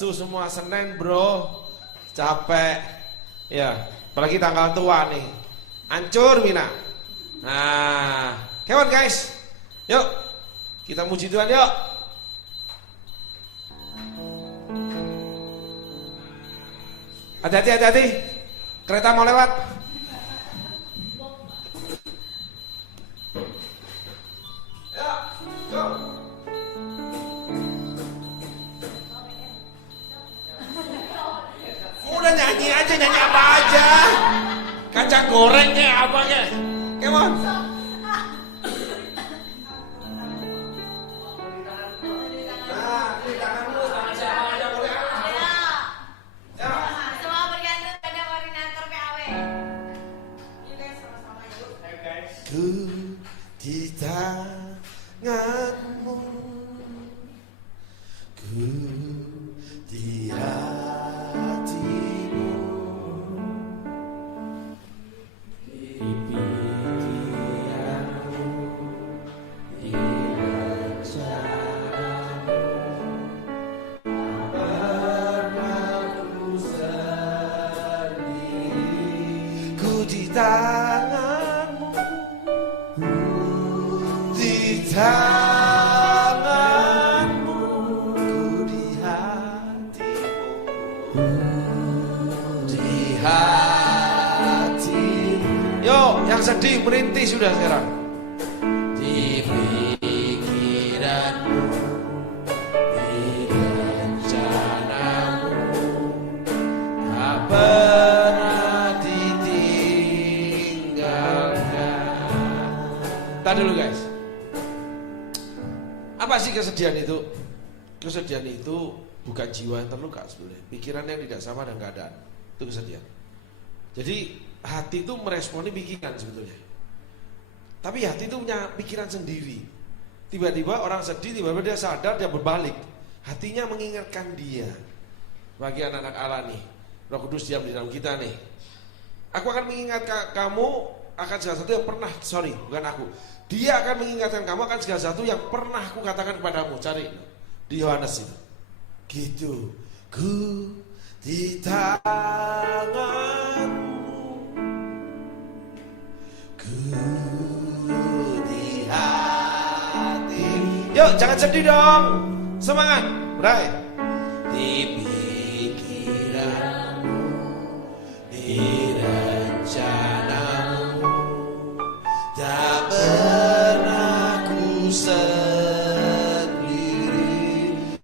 lesu semua Senin bro, capek. Ya, apalagi tanggal tua nih, hancur Mina. Nah, come on guys, yuk kita muji Tuhan yuk. Hati-hati, kereta mau lewat. Ya, go. Udah nyanyi aja, nyanyi apa aja. Kacang gorengnya apa kek? Come on. Ku di tanganmu, ku di hatimu, di pikiranmu, di rencanamu, pernah ku sendiri. Ku di tanganmu, di tanganmu, ku di hatimu, di hatimu. Yo, yang sedih berhenti sudah sekarang. Di pikiranmu, di rencanamu, tak pernah ditinggalkan. Tadi dulu guys. Apa sih kesedihan itu? Kesedihan itu bukan jiwa yang terluka sebenarnya, pikiran yang tidak sama dengan keadaan. Itu kesedihan. Jadi hati itu meresponi pikiran sebetulnya. Tapi hati itu punya pikiran sendiri. Tiba-tiba orang sedih, tiba-tiba dia sadar, dia berbalik. Hatinya mengingatkan dia. Bagi anak-anak Allah nih, Roh Kudus diam di dalam kita nih. Aku akan mengingatkan kamu akan segala sesuatu yang pernah, bukan aku. Dia akan mengingatkan kamu akan segala sesuatu yang pernah aku katakan kepadamu. Cari di Yohanes itu. Gitu. Ku di tanganmu, ku di hati. Yuk, jangan sedih dong. Semangat, Bray. Di pikiranmu, di rencanamu, tak pernah ku sendiri.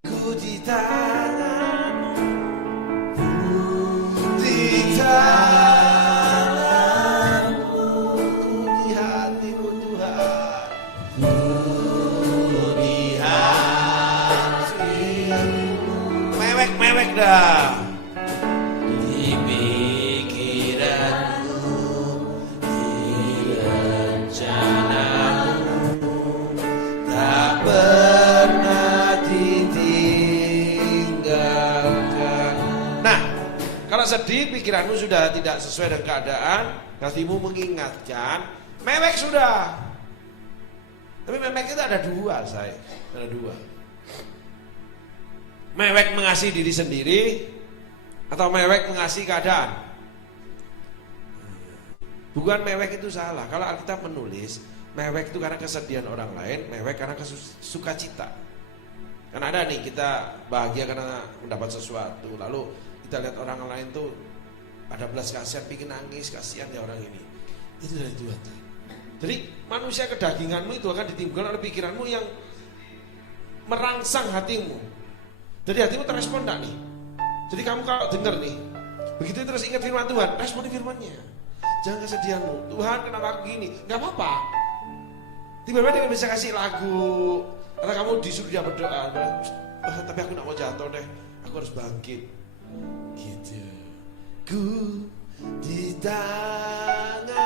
Ku di tanganmu, di tanganmu, ku di hatimu Tuhan, ku di hatimu. Mewek dah. Di pikiranmu, di rencanamu, tak pernah ditinggalkan. Nah, kalau sedih pikiranmu sudah tidak sesuai dengan keadaan, hatimu mengingatkan, mewek sudah. Tapi mewek itu ada dua, saya. Ada dua. Mewek mengasihi diri sendiri atau mewek mengasihi keadaan. Bukan mewek itu salah. Kalau Alkitab menulis mewek itu karena kesedihan orang lain, mewek karena sukacita. Karena ada nih kita bahagia karena mendapat sesuatu, lalu kita lihat orang lain tuh ada belas kasihan, bikin nangis, kasihan ya orang ini. Itu dari Tuhan. Jadi manusia kedaginganmu itu akan ditimbulkan oleh pikiranmu yang merangsang hatimu. Jadi hatimu terrespon enggak nih? Jadi kamu kalau dengar nih, begitu terus ingat firman Tuhan, responi firmannya. Jangan kesedihanmu, Tuhan kenapa aku gini? Gak apa-apa. Tiba-tiba dia bisa kasih lagu, atau kamu disuruh dia berdoa, tapi aku gak mau jatuh deh, aku harus bangkit. Gitu. Ku di tanganmu.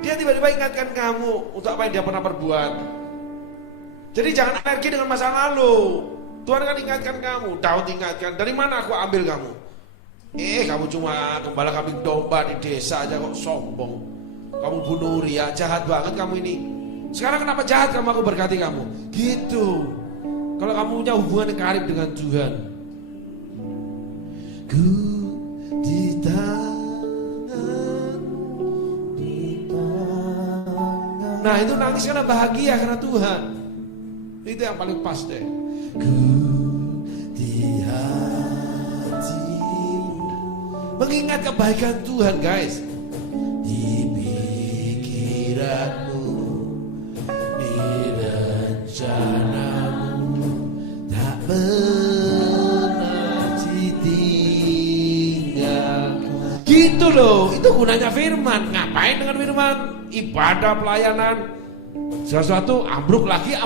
Dia tiba-tiba ingatkan kamu untuk apa yang dia pernah perbuat. Jadi jangan alergi dengan masa lalu. Tuhan akan ingatkan kamu. Daud ingatkan, dari mana aku ambil kamu? Kamu cuma gembala kambing domba di desa aja kok sombong. Kamu bunuh Uria, jahat banget kamu ini. Sekarang kenapa jahat kamu, aku berkati kamu. Gitu. Kalau kamu punya hubungan yang karib dengan Tuhan. Ku di tangan. Nah itu nangis karena bahagia karena Tuhan. Itu yang paling pas deh. Ku di hatimu, mengingat kebaikan Tuhan guys. Di pikiranmu, di rencanamu, tak pernah ditinggal. Gitu loh, itu gunanya firman. Ngapain dengan firman? Ibadah, pelayanan, sesuatu ambruk lagi.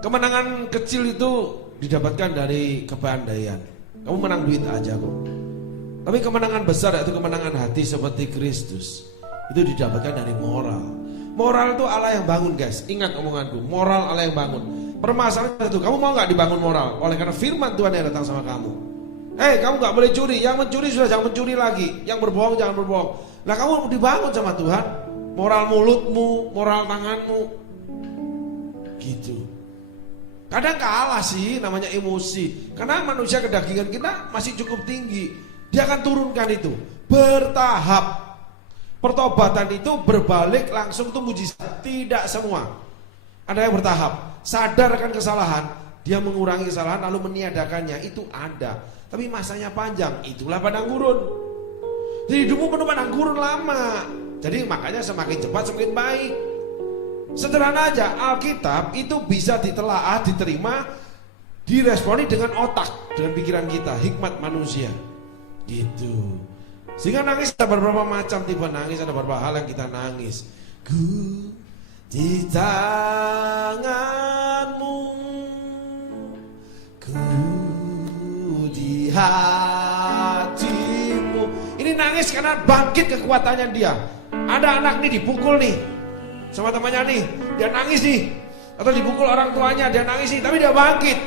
Kemenangan kecil itu didapatkan dari kepandaian. Kamu menang duit aja kok. Tapi kemenangan besar yaitu kemenangan hati seperti Kristus, itu didapatkan dari moral. Moral itu Allah yang bangun guys. Ingat omonganku, moral Allah yang bangun. Permasalahan itu, kamu mau gak dibangun moral? Oleh karena firman Tuhan yang datang sama kamu. Kamu gak boleh curi. Yang mencuri sudah jangan mencuri lagi. Yang berbohong jangan berbohong. Nah kamu dibangun sama Tuhan. Moral mulutmu, moral tanganmu, gitu. Kadang kalah sih, namanya emosi. Karena manusia kedagingan kita masih cukup tinggi. Dia akan turunkan itu bertahap. Pertobatan itu berbalik langsung itu mujizat. Tidak semua. Ada yang bertahap. Sadar akan kesalahan, dia mengurangi kesalahan lalu meniadakannya. Itu ada. Tapi masanya panjang. Itulah padang gurun. Jadi hidupmu penuh padang gurun lama. Jadi makanya semakin cepat semakin baik. Sederhana aja, Alkitab itu bisa ditelaah, diterima, diresponi dengan otak, dengan pikiran kita, hikmat manusia. Gitu. Sehingga nangis ada beberapa macam tipe nangis, ada beberapa hal yang kita nangis. Ku di tanganmu, ku di hatimu. Ini nangis karena bangkit kekuatannya dia. Ada anak nih dipukul nih sama temannya nih, dia nangis nih. Atau dipukul orang tuanya, dia nangis nih. Tapi dia bangkit.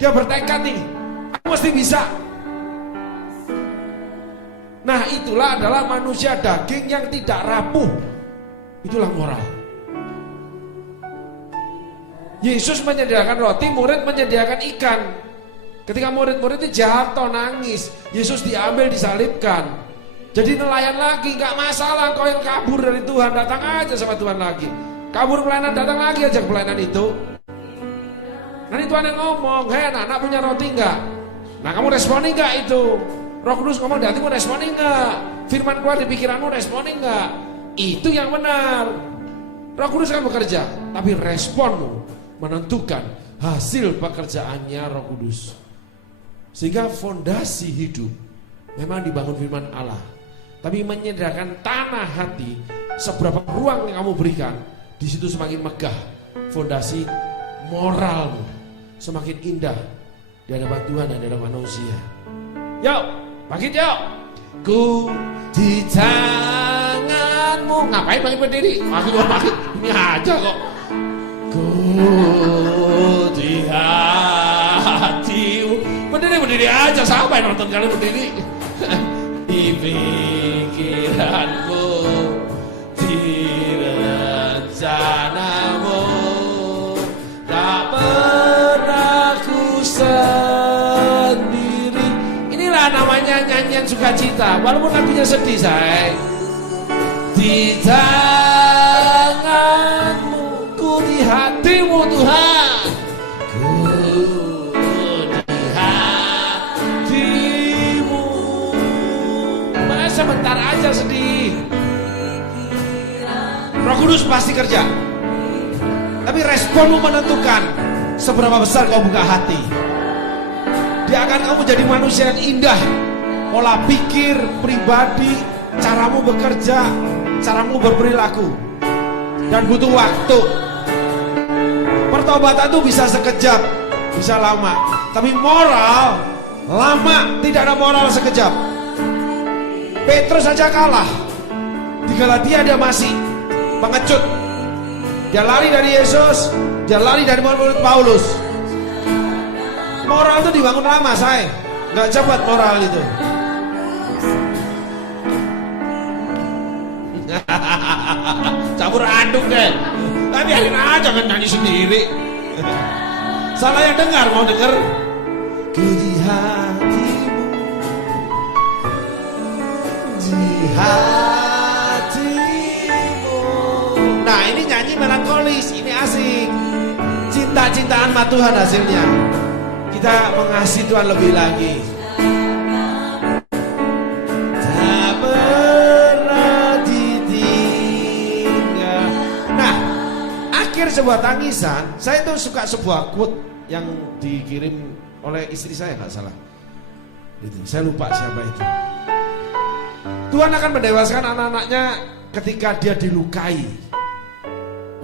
Dia bertekad nih, aku mesti bisa. Nah itulah adalah manusia daging yang tidak rapuh. Itulah moral. Yesus menyediakan roti, murid menyediakan ikan. Ketika murid-murid itu jatuh nangis, Yesus diambil disalibkan. Jadi nelayan lagi, gak masalah kau yang kabur dari Tuhan, datang aja sama Tuhan lagi. Kabur pelayanan, datang lagi aja ke pelayanan itu. Nanti Tuhan yang ngomong, hei anak punya roti gak? Nah kamu responi gak itu? Roh Kudus ngomong di hatimu, responi gak? Firman keluar di pikiranmu, responi gak? Itu yang benar. Roh Kudus kan bekerja, tapi responmu menentukan hasil pekerjaannya Roh Kudus. Sehingga fondasi hidup memang dibangun firman Allah. Tapi menyediakan tanah hati, seberapa ruang yang kamu berikan, di situ semakin megah fondasi moralmu, semakin indah di hadapan Tuhan dan di hadapan manusia. Yuk, bangkit yuk. Ku di tanganmu. Ngapain bangkit berdiri? Bangkit, ini aja kok. Ku di hatimu. Berdiri aja, sampai nonton kalian berdiri. Di pikiranmu, di rencanamu, tak pernah ku sendiri. Inilah namanya nyanyian sukacita, walaupun lagunya sedih say. Di tanganmu, ku di hatimu Tuhan. Sebentar aja sedih. Roh Kudus pasti kerja. Tapi responmu menentukan seberapa besar kau buka hati. Dia akan kamu jadi manusia yang indah. Pola pikir, pribadi, caramu bekerja, caramu berperilaku. Dan butuh waktu. Pertobatan itu bisa sekejap, bisa lama. Tapi moral lama, tidak ada moral sekejap. Petrus saja kalah. Di Galatia dia masih pengecut. Dia lari dari Yesus, dia lari dari murid Paulus. Moral itu dibangun lama say. Gak cepat moral itu. Campur aduk deh. Saya biarin aja kan nyanyi sendiri. Salah yang dengar, mau denger? Ku di hatimu, di hatimu. Nah ini nyanyi melankolis, ini asik. Cinta-cintaan sama Tuhan hasilnya. Kita mengasihi Tuhan lebih lagi. Tak pernah ditinggal. Nah, akhir sebuah tangisan. Saya tuh suka sebuah quote yang dikirim oleh istri saya, nggak salah. Gitu. Saya lupa siapa itu. Tuhan akan mendewasakan anak-anaknya ketika dia dilukai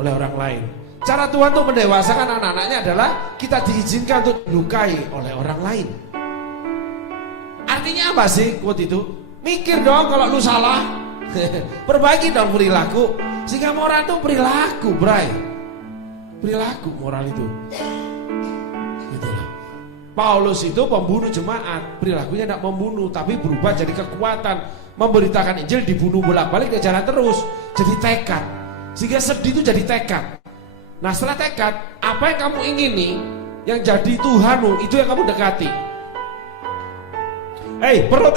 oleh orang lain. Cara Tuhan untuk mendewasakan anak-anaknya adalah kita diizinkan untuk dilukai oleh orang lain. Artinya apa sih quote itu? Mikir dong kalau lu salah. Perbaiki dong perilaku. Sehingga moral itu perilaku, bray. Perilaku moral itu. Gitu lah. Paulus itu pembunuh jemaat, perilakunya tidak membunuh, tapi berubah jadi kekuatan, memberitakan Injil, dibunuh bolak-balik, dia jalan terus, jadi tekad. Sehingga sedih itu jadi tekad. Nah setelah tekad, apa yang kamu ingini, yang jadi Tuhanmu, itu yang kamu dekati. Perut,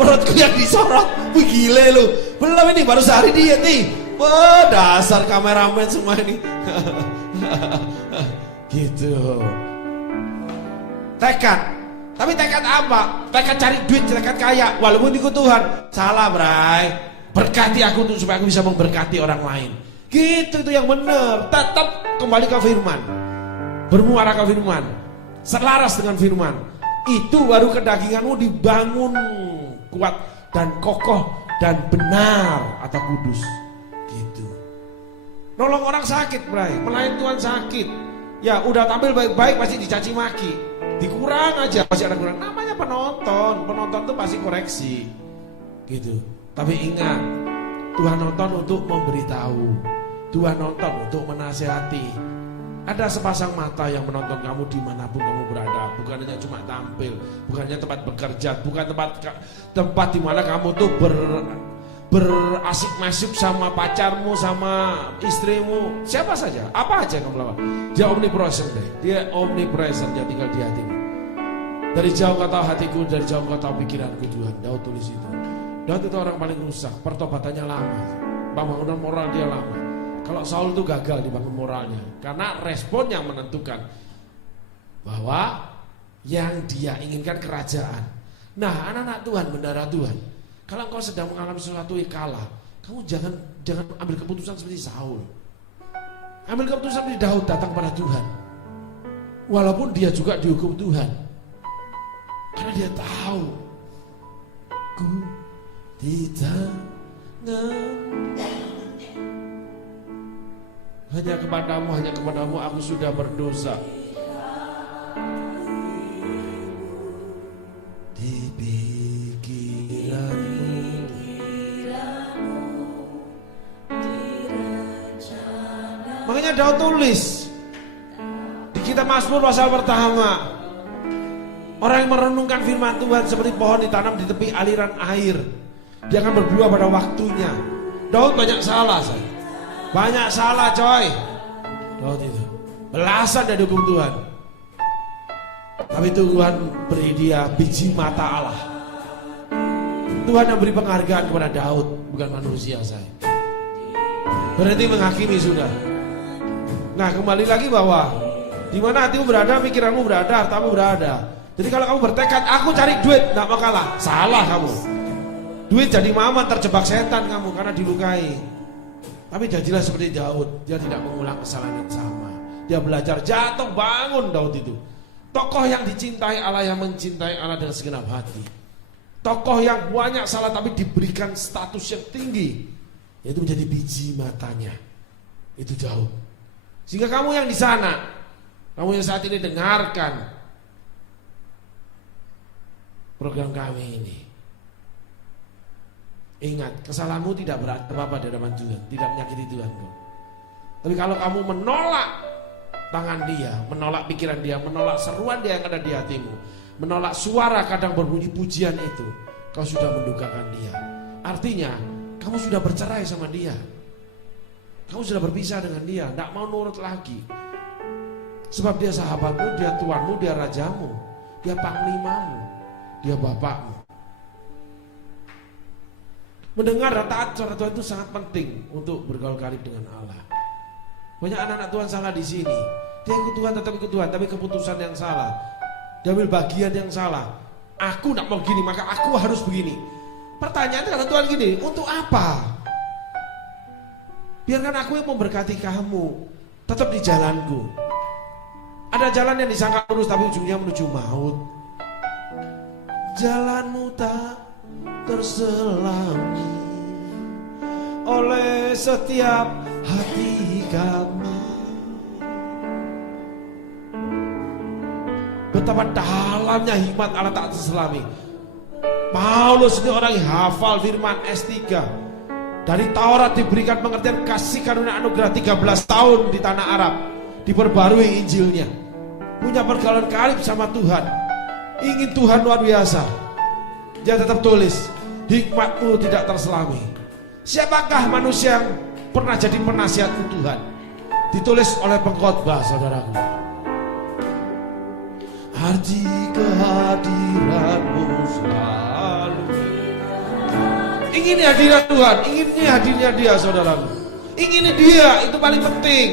perutku yang disorot, wih gile lu. Belum ini baru sehari diet nih. Wah dasar kameramen semua ini. Gitu. Tekad. Tapi tekad apa? Tekad cari duit, tekad kaya. Walaupun ikut Tuhan. Salah bray. Berkati aku tuh supaya aku bisa memberkati orang lain. Gitu itu yang benar. Tetap kembali ke firman. Bermuara ke firman. Selaras dengan firman. Itu baru kedaginganmu dibangun kuat dan kokoh dan benar atau kudus. Gitu. Nolong orang sakit, bray. Melayani Tuhan sakit. Ya udah tampil baik-baik pasti dicaci maki. Dikurang aja pasti ada kurang. Namanya penonton. Penonton tuh pasti koreksi. Gitu. Tapi ingat, Tuhan nonton untuk memberitahu. Tuhan nonton untuk menasehati. Ada sepasang mata yang menonton kamu dimanapun kamu berada. Bukan hanya cuma tampil, bukan hanya tempat bekerja, bukan tempat di mana kamu tuh berasik masuk sama pacarmu, sama istrimu, siapa saja, apa aja yang kamu lakukan. Dia omnipresent deh, dia omnipresent, dia tinggal di hatimu. Dari jauh kau tahu hatiku, dari jauh kau tahu pikiranku Tuhan. Daud tulis itu. Daud itu orang paling rusak, pertobatannya lama, pembangunan moral dia lama. Kalau Saul itu gagal dibangun moralnya, karena respon yang menentukan bahwa yang dia inginkan kerajaan. Nah, anak-anak Tuhan, bendara Tuhan, kalau engkau sedang mengalami sesuatu yang kalah, kamu jangan ambil keputusan seperti Saul. Ambil keputusan seperti Daud, datang pada Tuhan. Walaupun dia juga dihukum Tuhan, karena dia tahu ku di tangan. Hanya kepadamu aku sudah berdosa. Di pikiranmu, makanya Daud tulis di kitab Mazmur pasal pertama, orang yang merenungkan firman Tuhan seperti pohon ditanam di tepi aliran air, dia akan berbuah pada waktunya. Daud banyak salah, saya. Banyak salah coy. Daud itu belasan dari hukum Tuhan. Tapi Tuhan beri dia biji mata Allah. Tuhan yang beri penghargaan kepada Daud, bukan manusia saya. Berarti menghakimi sudah. Nah kembali lagi bahwa di mana hatimu berada, pikiranmu berada, hartamu berada. Jadi kalau kamu bertekad, aku cari duit, tidak mau kalah. Salah kamu. Duit jadi maman, terjebak setan kamu karena dilukai. Tapi jadilah seperti Daud, dia tidak mengulang kesalahan yang sama. Dia belajar jatuh bangun. Daud itu tokoh yang dicintai Allah, yang mencintai Allah dengan segenap hati. Tokoh yang banyak salah tapi diberikan status yang tinggi, yaitu menjadi biji matanya. Itu Daud. Sehingga kamu yang di sana, kamu yang saat ini dengarkan program kami ini, ingat, kesalahanmu tidak berarti apa-apa di hadapan Tuhan, tidak menyakiti Tuhan. Tapi kalau kamu menolak tangan dia, menolak pikiran dia, menolak seruan dia yang ada di hatimu, menolak suara kadang berbunyi pujian itu, kau sudah mendukakan dia. Artinya, kamu sudah bercerai sama dia. Kamu sudah berpisah dengan dia, tidak mau nurut lagi. Sebab dia sahabatmu, dia tuanmu, dia rajamu, dia panglimamu, dia bapakmu. Mendengar dan taat suara Tuhan itu sangat penting untuk bergaul karib dengan Allah. Banyak anak-anak Tuhan salah di sini. Dia ikut Tuhan, tetap ikut Tuhan, tapi keputusan yang salah. Dia ambil bagian yang salah. Aku tidak mau gini, maka aku harus begini. Pertanyaannya kata Tuhan gini, untuk apa? Biarkan aku yang memberkati kamu, tetap di jalanku. Ada jalan yang disangka lurus tapi ujungnya menuju maut. Jalanmu tak terselami oleh setiap hati kami. Betapa dalamnya hikmat Allah tak terselami. Paulus ini orang yang hafal firman S3. Dari Taurat diberikan pengertian kasih karunia anugerah 13 tahun di tanah Arab. Diperbarui Injilnya. Punya pergaulan karib sama Tuhan. Ingin Tuhan luar biasa. Dia tetap tulis, hikmatmu tidak terselami. Siapakah manusia yang pernah jadi penasihatmu Tuhan? Ditulis oleh pengkhotbah, saudaraku. Arti kehadiranmu selalu. Ingin hadirat Tuhan, ingin hadirnya dia, saudaraku. Ingin dia, itu paling penting.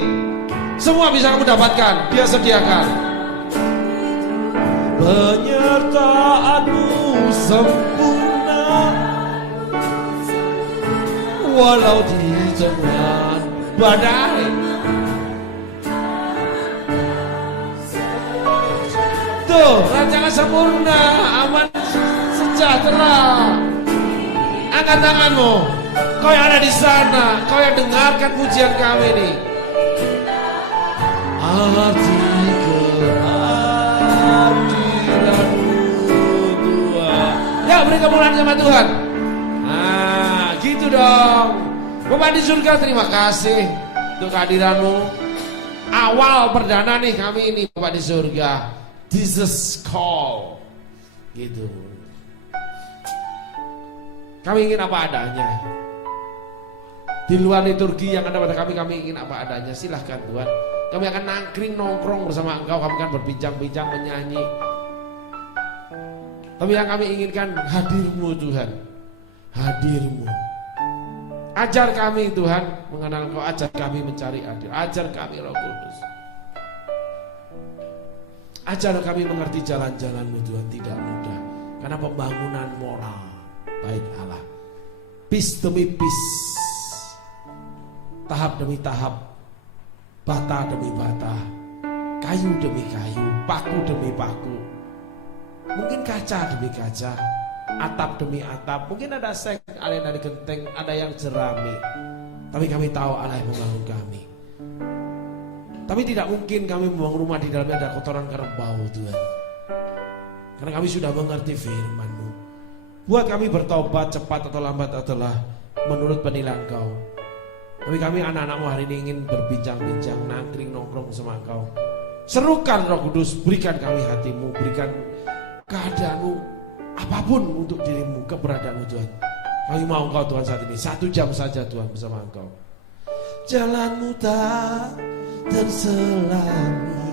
Semua bisa kamu dapatkan, dia sediakan. Penyertaanmu sempurna, walau di tengah badai. Tuh, rancangan sempurna, aman, sejahtera. Angkat tanganmu, kau yang ada di sana, kau yang dengarkan pujian kami ini. Arti kehadiranmu Tuhan. Ya, beri kemuliaan sama Tuhan. Nah, gitu dong. Bapak di surga, terima kasih untuk kehadiranmu. Awal perdana nih kami ini, Bapak di surga. Jesus call. Gitu. Kami ingin apa adanya. Di luar liturgi yang ada pada kami ingin apa adanya. Silahkan Tuhan. Kami akan nangkring nongkrong bersama Engkau. Kami akan berbincang-bincang, menyanyi. Tapi yang kami inginkan hadir-Mu Tuhan. Hadir-Mu. Ajar kami Tuhan mengenal Engkau. Ajar kami mencari hadir. Ajar kami Roh Kudus. Ajar kami mengerti jalan-jalan-Mu Tuhan. Tidak mudah. Karena pembangunan moral baik Allah. Pis demi pis. Tahap demi tahap. Bata demi bata, kayu demi kayu, paku demi paku. Mungkin kaca demi kaca, atap demi atap. Mungkin ada seng, ada yang dari genteng, ada yang jerami. Tapi kami tahu Allah yang membangun kami. Tapi tidak mungkin kami membangun rumah di dalamnya ada kotoran kerbau Tuhan. Karena kami sudah mengerti firman-Mu. Buat kami bertobat cepat atau lambat adalah menurut penilaian Kau. Tapi kami anak-anak-Mu hari ini ingin berbincang-bincang, nangkring, nongkrong sama Engkau. Serukan Roh Kudus, berikan kami hati-Mu, berikan keadaan-Mu, apapun untuk diri-Mu, keberadaan-Mu Tuhan. Kami mau Engkau Tuhan saat ini, 1 jam saja Tuhan bersama Engkau. Jalan-Mu tak terselami.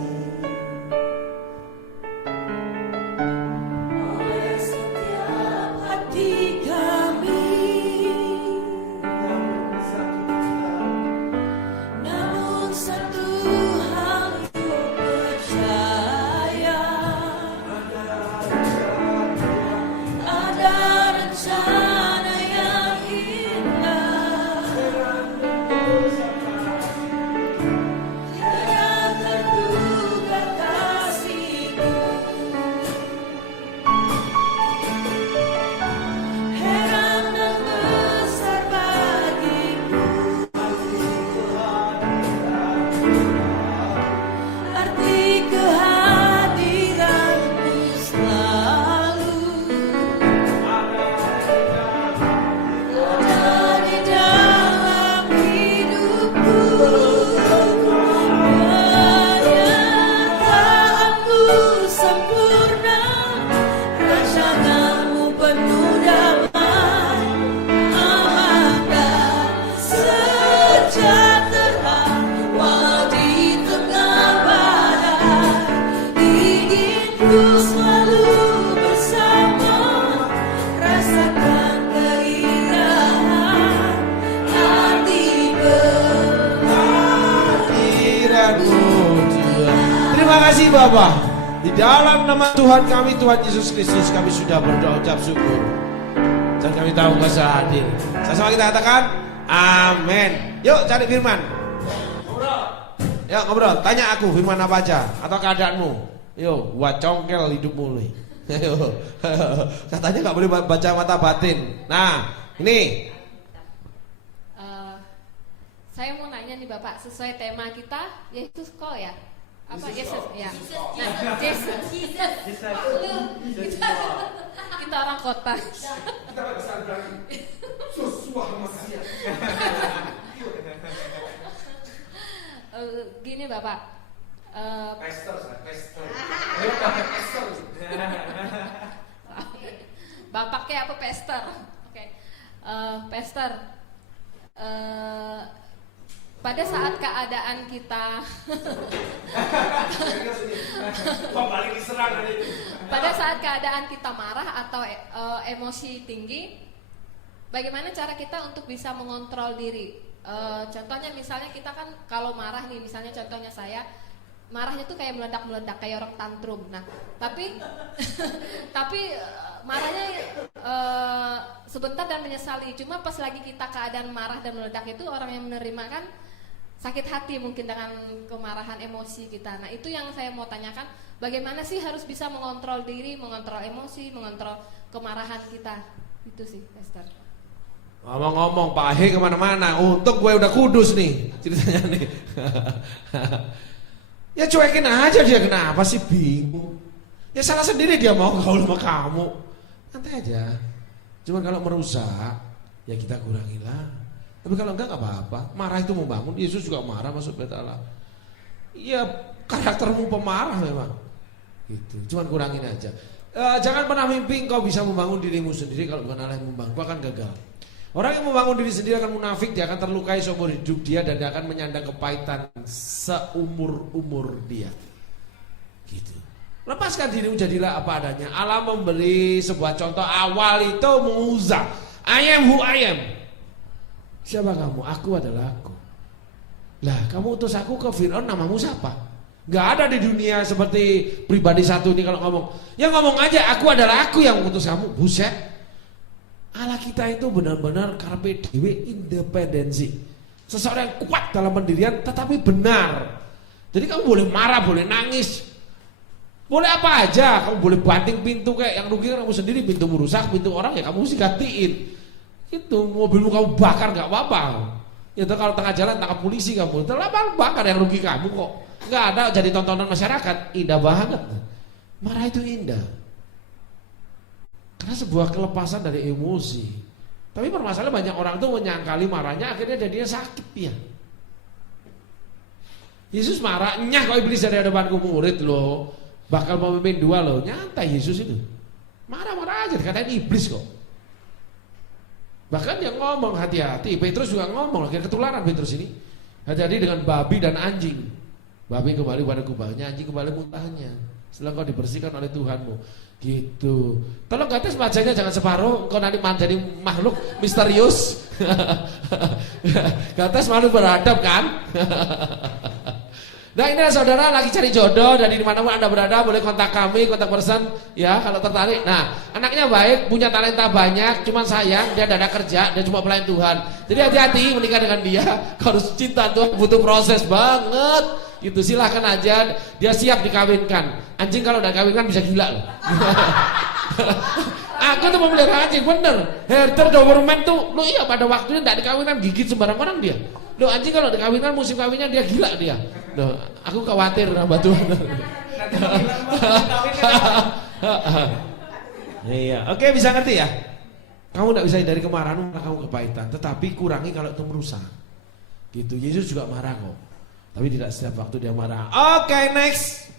Bapa. Di dalam nama Tuhan kami, Tuhan Yesus Kristus, kami sudah berdoa ucap syukur. Dan kami tahu Engkau hadir. Sama-sama kita katakan amin. Yuk cari firman. Yuk ngobrol, tanya aku firman apa aja atau keadaanmu. Yuk, buat congkel hidupmu nih. Katanya nggak boleh baca mata batin. Nah, ini. Saya mau nanya nih Bapak, sesuai tema kita, Yesus kok ya? Apa Yesus? Ya. Nah, Yesus. Kita orang kota. Kita bisa bilang sesuatu manusia. Gini Bapak. Pastor. Bapaknya apa pastor? Oke. Pastor. Pada saat keadaan kita pada saat keadaan kita marah atau emosi tinggi, bagaimana cara kita untuk bisa mengontrol diri? Contohnya misalnya kita kan kalau marah nih, misalnya contohnya saya marahnya tuh kayak meledak-meledak kayak orang tantrum. Nah, tapi marahnya sebentar dan menyesali. Cuma pas lagi kita keadaan marah dan meledak itu, orang yang menerima kan sakit hati mungkin dengan kemarahan emosi kita. Nah, itu yang saya mau tanyakan, bagaimana sih harus bisa mengontrol diri, mengontrol emosi, mengontrol kemarahan kita. Itu sih, Pastor. Ngomong-ngomong Pak Ahe kemana-mana. Untuk gue udah kudus nih ceritanya nih. Ya cuekin aja dia, kenapa sih bingung. Ya salah sendiri dia mau gaul sama kamu. Santai aja. Cuman kalau merusak, ya kita kurangilah. Tapi kalau enggak apa-apa. Marah itu membangun. Yesus juga marah masuk bait Allah. Ya karaktermu pemarah memang. Gitu. Cuman kurangin aja. Jangan pernah mimpi engkau bisa membangun dirimu sendiri kalau bukan Allah yang membangun. Kau akan gagal. Orang yang membangun diri sendiri akan munafik. Dia akan terlukai seumur hidup dia. Dan dia akan menyandang kepahitan seumur-umur dia. Gitu. Lepaskan dirimu, jadilah apa adanya. Allah memberi sebuah contoh awal itu Musa. I am who I am. Siapa kamu? Aku adalah aku. Lah kamu utus aku ke Fir'aun, namamu siapa? Gak ada di dunia seperti pribadi satu ini kalau ngomong. Ya ngomong aja, aku adalah aku yang utus kamu. Buset. Allah kita itu benar-benar carpe diem, independensi. Seseorang yang kuat dalam pendirian tetapi benar. Jadi kamu boleh marah, boleh nangis, boleh apa aja. Kamu boleh banting pintu, kayak yang rugi kamu sendiri. Pintumu rusak, pintu orang ya kamu mesti gantiin. Itu mobilmu kamu bakar gak apa-apa. Ya kalau tengah jalan tangkap polisi kamu, terlalu bakar, yang rugi kamu kok. Gak ada jadi tontonan masyarakat. Indah banget. Marah itu indah. Karena sebuah kelepasan dari emosi. Tapi permasalahan banyak orang tuh menyangkali marahnya akhirnya jadinya sakit ya. Yesus marah, nyah kok iblis dari hadapanku, murid loh. Bakal mau memimpin 2 loh. Nyantai Yesus itu. Marah-marah aja, dikatain iblis kok. Bahkan dia ngomong hati-hati. Petrus juga ngomong, akhirnya ketularan Petrus ini. Hati-hati dengan babi dan anjing. Babi kembali pada kubahnya, anjing kembali muntahnya. Setelah kau dibersihkan oleh Tuhanmu. Gitu. Tolong gates bacanya jangan separuh. Kau nanti menjadi makhluk misterius. Gates makhluk beradab kan. Nah inilah saudara lagi cari jodoh. Dan dimanapun anda berada boleh kontak kami, kontak person ya kalau tertarik. Nah anaknya baik, punya talenta banyak, cuman sayang dia tidak ada kerja, dia cuma pelayan Tuhan. Jadi hati-hati menikah dengan dia. Kau harus cinta Tuhan, butuh proses banget. Gitu silahkan aja, dia siap dikawinkan. Anjing kalau udah kawinkan bisa gila loh. Aku tuh memelihara anjing bener. Herder Doberman tuh, lo iya pada waktunya tidak dikawinkan, gigit sembarang orang dia. Lo anjing kalau dikawinkan musim kawinnya dia gila dia. Loh, aku khawatir sama Tuhan. Iya, oke bisa ngerti ya. Kamu tidak bisa hindari kemarahan, kamu kepahitan. Tetapi kurangi kalau itu merusak. Gitu. Yesus juga marah kok. Tapi tidak setiap waktu dia marah. Oke, next.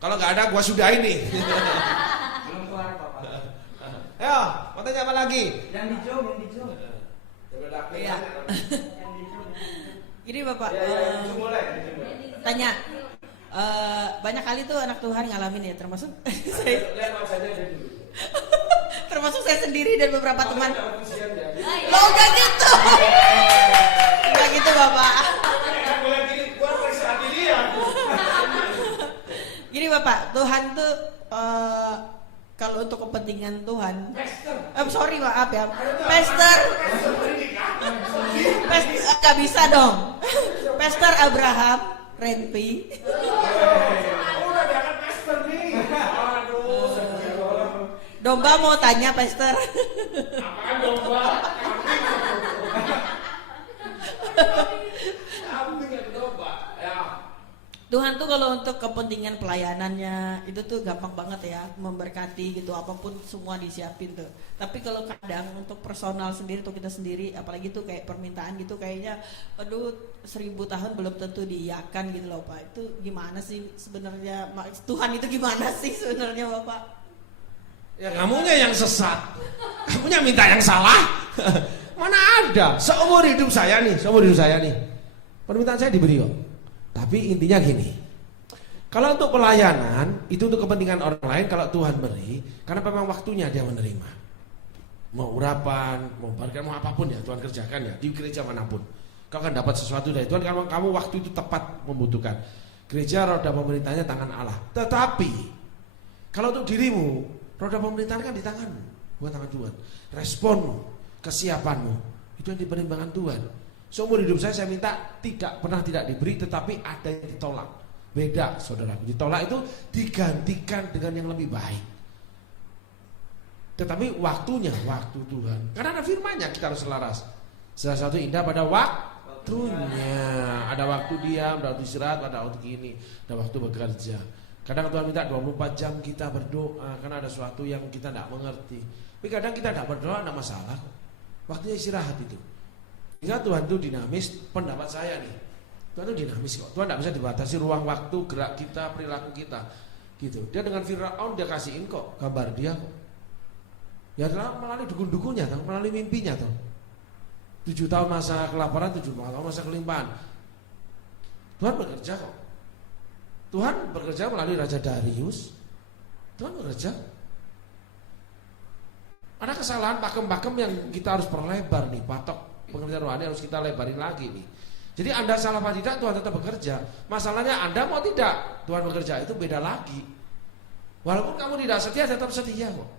Kalau nggak ada, gua sudah ini. Belum kelar Bapak. Ayo, mau tanya apa lagi? Yang di Jom. Iya. Gini Bapak, Tanya. banyak kali tuh anak Tuhan ngalamin ya, termasuk saya. Termasuk saya sendiri dan beberapa teman. ya. Lo enggak gitu. Enggak gitu Bapak. Gini Bapak, Tuhan tuh kalau untuk kepentingan Tuhan. Sorry maaf ya. Pastor. Gak bisa dong. Pastor Abraham Renpi. Domba mau tanya Pastor. Apaan domba? Kambing yang domba. Ya. Tuhan tuh kalau untuk kepentingan pelayanannya itu tuh gampang banget ya, memberkati gitu, apapun semua disiapin tuh. Tapi kalau kadang untuk personal sendiri, untuk kita sendiri, apalagi tuh kayak permintaan gitu, kayaknya aduh 1000 tahun belum tentu diiyakan gitu loh Pak. Itu gimana sih sebenarnya, Tuhan itu gimana sih sebenarnya Bapak? Ya kamunya yang sesat, kamunya minta yang salah. Mana ada, seumur hidup saya nih, permintaan saya diberi kok. Tapi intinya gini, kalau untuk pelayanan itu untuk kepentingan orang lain, kalau Tuhan beri, karena memang waktunya dia menerima. Mau urapan, mau berkat, mau apapun ya Tuhan kerjakan ya di gereja manapun. Kau akan dapat sesuatu dari Tuhan kalau kamu waktu itu tepat membutuhkan. Gereja roda pemerintahnya tangan Allah. Tetapi kalau untuk dirimu, roda pemerintahan kan di tanganmu, bukan tangan Tuhan. Responmu, kesiapanmu, itu yang dipertimbangkan Tuhan. Seumur hidup saya minta pernah tidak diberi, tetapi ada yang ditolak. Beda saudara, ditolak itu digantikan dengan yang lebih baik. Tetapi waktunya, waktu Tuhan. Karena ada firman-Nya, kita harus selaras. Salah satu indah pada waktunya. Ada waktu diam, ada waktu istirahat, ada waktu gini, ada waktu bekerja. Kadang Tuhan minta 24 jam kita berdoa karena ada sesuatu yang kita tidak mengerti. Tapi kadang kita tidak berdoa, tidak masalah. Waktunya istirahat itu. Sehingga Tuhan itu dinamis, pendapat saya nih. Tuhan itu dinamis kok. Tuhan tidak bisa dibatasi ruang waktu, gerak kita, perilaku kita. Gitu. Dia dengan Firaun dia kasihin kok gambar dia kok. Ya adalah melalui dukun-dukunnya, melalui mimpinya tuh. 7 tahun masa kelaparan, 7 tahun masa kelimpahan. Tuhan bekerja kok. Tuhan bekerja melalui Raja Darius. Tuhan bekerja. Ada kesalahan pakem-pakem yang kita harus perlebar nih, patok pengertian rohani harus kita lebarin lagi nih. Jadi Anda salah apa tidak, Tuhan tetap bekerja. Masalahnya Anda mau tidak, Tuhan bekerja itu beda lagi. Walaupun kamu tidak setia, tetap setia kok.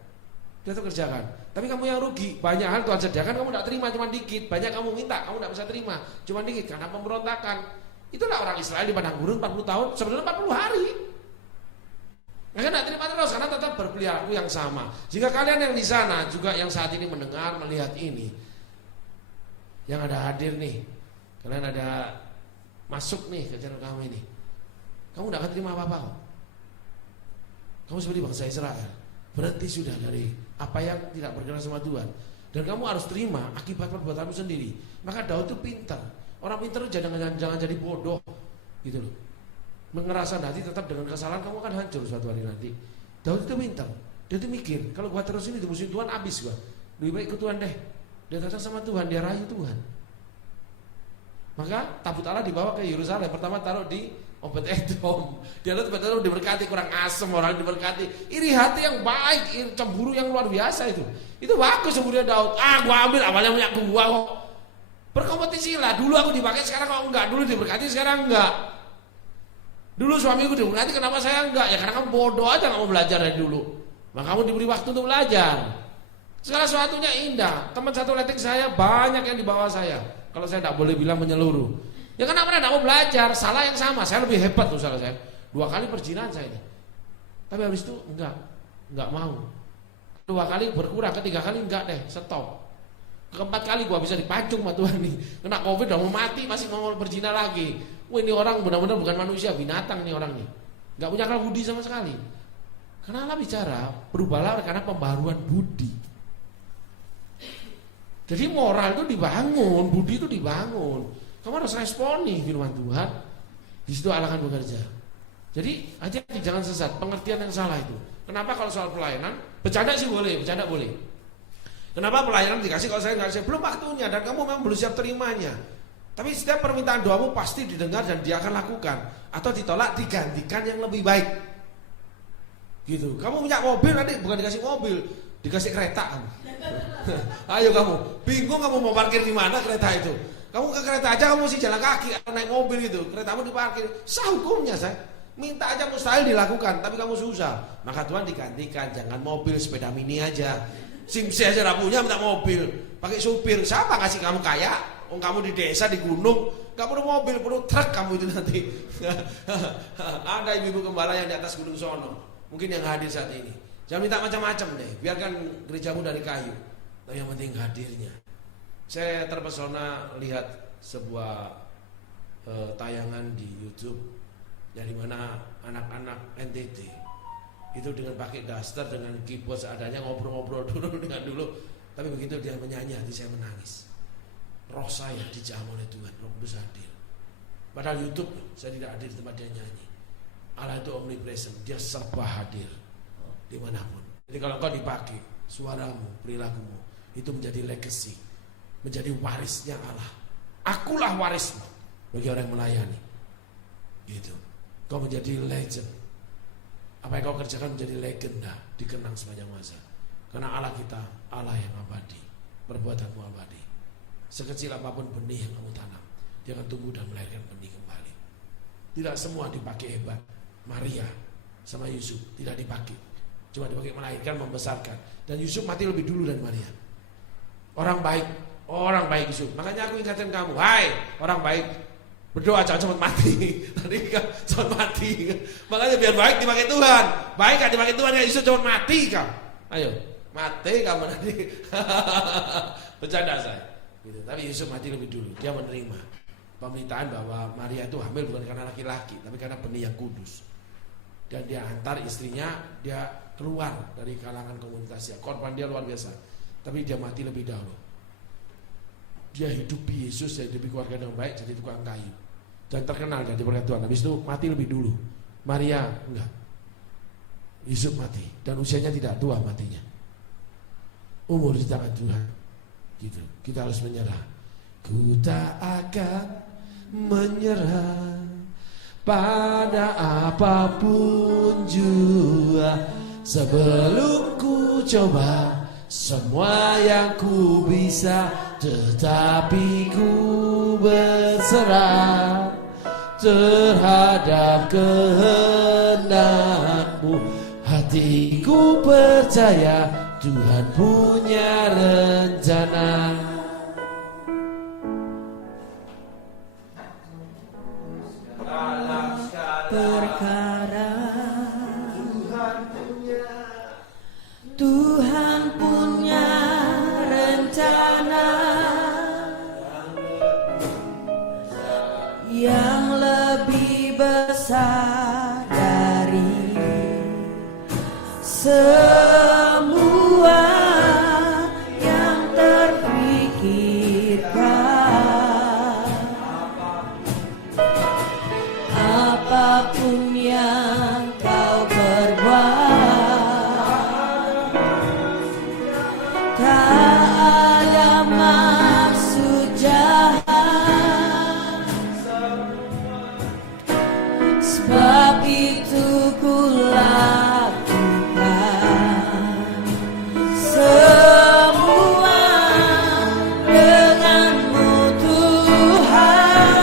Dia tetap kerjakan. Tapi kamu yang rugi, banyak hal Tuhan sediakan kamu tidak terima, cuma dikit. Banyak kamu minta, kamu tidak bisa terima, cuma dikit karena pemberontakan. Itulah orang Israel di padang gurun 40 tahun, sebenarnya 40 hari. Mereka tidak terima terus karena tetap berperilaku yang sama. Jika kalian yang di sana juga yang saat ini mendengar, melihat ini, yang ada hadir nih, kalian ada masuk nih ke channel kami ini, kamu tidak akan terima apa-apa kok. Kamu seperti bangsa Israel, berhenti sudah dari apa yang tidak berkenan sama Tuhan, dan kamu harus terima akibat perbuatanmu sendiri. Maka Daud itu pintar. Orang pintar itu jangan jadi bodoh, gitu loh. Mengerasa nanti tetap dengan kesalahan kamu akan hancur suatu hari nanti. Daud itu pintar. Dia itu mikir, kalau gua terus ini dimusuhin Tuhan habis gua. Lebih baik ikut Tuhan deh. Dia datang sama Tuhan, dia rayu Tuhan. Maka tabut Allah dibawa ke Yerusalem. Pertama taruh di Obed-Edom. Dia lihat Obed-Edom diberkati, kurang asem orang diberkati. Iri hati yang baik, cemburu yang luar biasa itu. Itu bagus kemudian Daud. Gua ambil awalnya punya gua kok. Berkompetisi lah. Dulu aku dipakai, sekarang kok enggak. Dulu diberkati, sekarang enggak. Dulu suamiku diberkati, kenapa saya enggak? Ya karena kamu bodoh aja nggak mau belajar dari dulu. Maka kamu diberi waktu untuk belajar. Segala sesuatunya indah. Teman satu letting saya banyak yang di bawah saya. Kalau saya tidak boleh bilang menyeluruh. Ya kenapa tidak mau belajar? Salah yang sama. Saya lebih hebat tuh salah saya. 2 kali perzinahan saya ini. Tapi habis itu enggak mau. 2 kali berkurang, ketiga kali enggak deh, stop. Keempat kali gua bisa dipacung sama Tuhan nih. Kena Covid udah mau mati masih mau berzina lagi. Wah ini orang benar-benar bukan manusia, binatang nih orang nih. Enggak punya akal budi sama sekali. Karena Allah bicara, berubahlah karena pembaruan budi. Jadi moral itu dibangun, budi itu dibangun. Kamu harus respon nih firman Tuhan. Di situ Allah akan bekerja. Jadi hati-hati jangan sesat, pengertian yang salah itu. Kenapa kalau soal pelayanan, bercanda sih boleh, bercanda boleh. Kenapa pelayanan dikasih kalau saya nggak kasih? Belum waktunya dan kamu memang belum siap terimanya. Tapi setiap permintaan doamu pasti didengar dan dia akan lakukan. Atau ditolak digantikan yang lebih baik. Gitu. Kamu punya mobil nanti bukan dikasih mobil, dikasih kereta kamu. Ayo kamu, bingung kamu mau parkir di mana kereta itu? Kamu ke kereta aja kamu mesti jalan kaki atau naik mobil gitu. Keretamu diparkir, sah hukumnya saya. Minta aja mustahil dilakukan, tapi kamu susah. Maka Tuhan digantikan, jangan mobil, sepeda mini aja. SIM-C aja gak punya, minta mobil. Pakai supir, siapa kasih kamu kaya? Oh, kamu di desa, di gunung, gak perlu mobil, perlu truk kamu itu nanti. Ada ibu-ibu gembala yang di atas gunung sono, mungkin yang hadir saat ini. Jangan minta macam-macam deh, biarkan gerejamu dari kayu. Tapi yang penting hadirnya. Saya terpesona lihat sebuah tayangan di YouTube. Dari mana anak-anak NTT itu dengan pakai daster, dengan keyboard seadanya, ngobrol-ngobrol dulu dengan dulu. Tapi begitu dia menyanyi, hati saya menangis. Roh saya dijamah oleh Tuhan, Roh Kudus hadir. Padahal YouTube saya tidak hadir di tempat dia nyanyi. Allah itu omnipresent, dia serba hadir dimanapun. Jadi kalau engkau dipakai, suaramu, perilakumu itu menjadi legacy, menjadi warisnya Allah. Akulah warismu bagi orang yang melayani. Gitu. Kau menjadi legend. Apa yang kau kerjakan menjadi legenda, dikenang sepanjang masa. Karena Allah kita, Allah yang abadi, perbuatanmu abadi. Sekecil apapun benih yang kamu tanam, dia akan tumbuh dan melahirkan benih kembali. Tidak semua dipakai hebat. Maria sama Yusuf tidak dipakai, cuma dipakai melahirkan, membesarkan. Dan Yusuf mati lebih dulu dari Maria. Orang baik Yusuf. Makanya aku ingatkan kamu, hai orang baik, berdoa jangan cepat mati. Tadi kan cepat mati. Makanya biar baik dipakai Tuhan. Baik kan dipakai Tuhan, ya Yusuf cepat mati kamu. Ayo, mati kamu nanti. Bercanda saya. Gitu. Tapi Yusuf mati lebih dulu. Dia menerima pemberitaan bahwa Maria itu hamil bukan karena laki-laki, tapi karena benih yang kudus. Dan dia antar istrinya, dia keluar dari kalangan komunitasnya. Korban dia luar biasa. Tapi dia mati lebih dahulu. Dia hidupi Yesus, dia hidupi keluarga yang baik, jadi tukang kayu. Dan terkenal jadi berkat Tuhan. Habis itu mati lebih dulu. Maria enggak. Yusuf mati dan usianya tidak tua matinya. Umur di tangan Tuhan. Gitu. Kita harus menyerah. Ku tak akan menyerah pada apapun jua sebelum ku coba semua yang ku bisa, tetapi ku berserah terhadap kehendakmu. Hatiku percaya Tuhan punya rencana. Perkara Tuhan punya rencana yang lebih besar dari semua yang terpikirkan. Apapun yang kau perbuat, tak ada maksud jahat. Sebab itu ku lakukan semua denganmu Tuhan.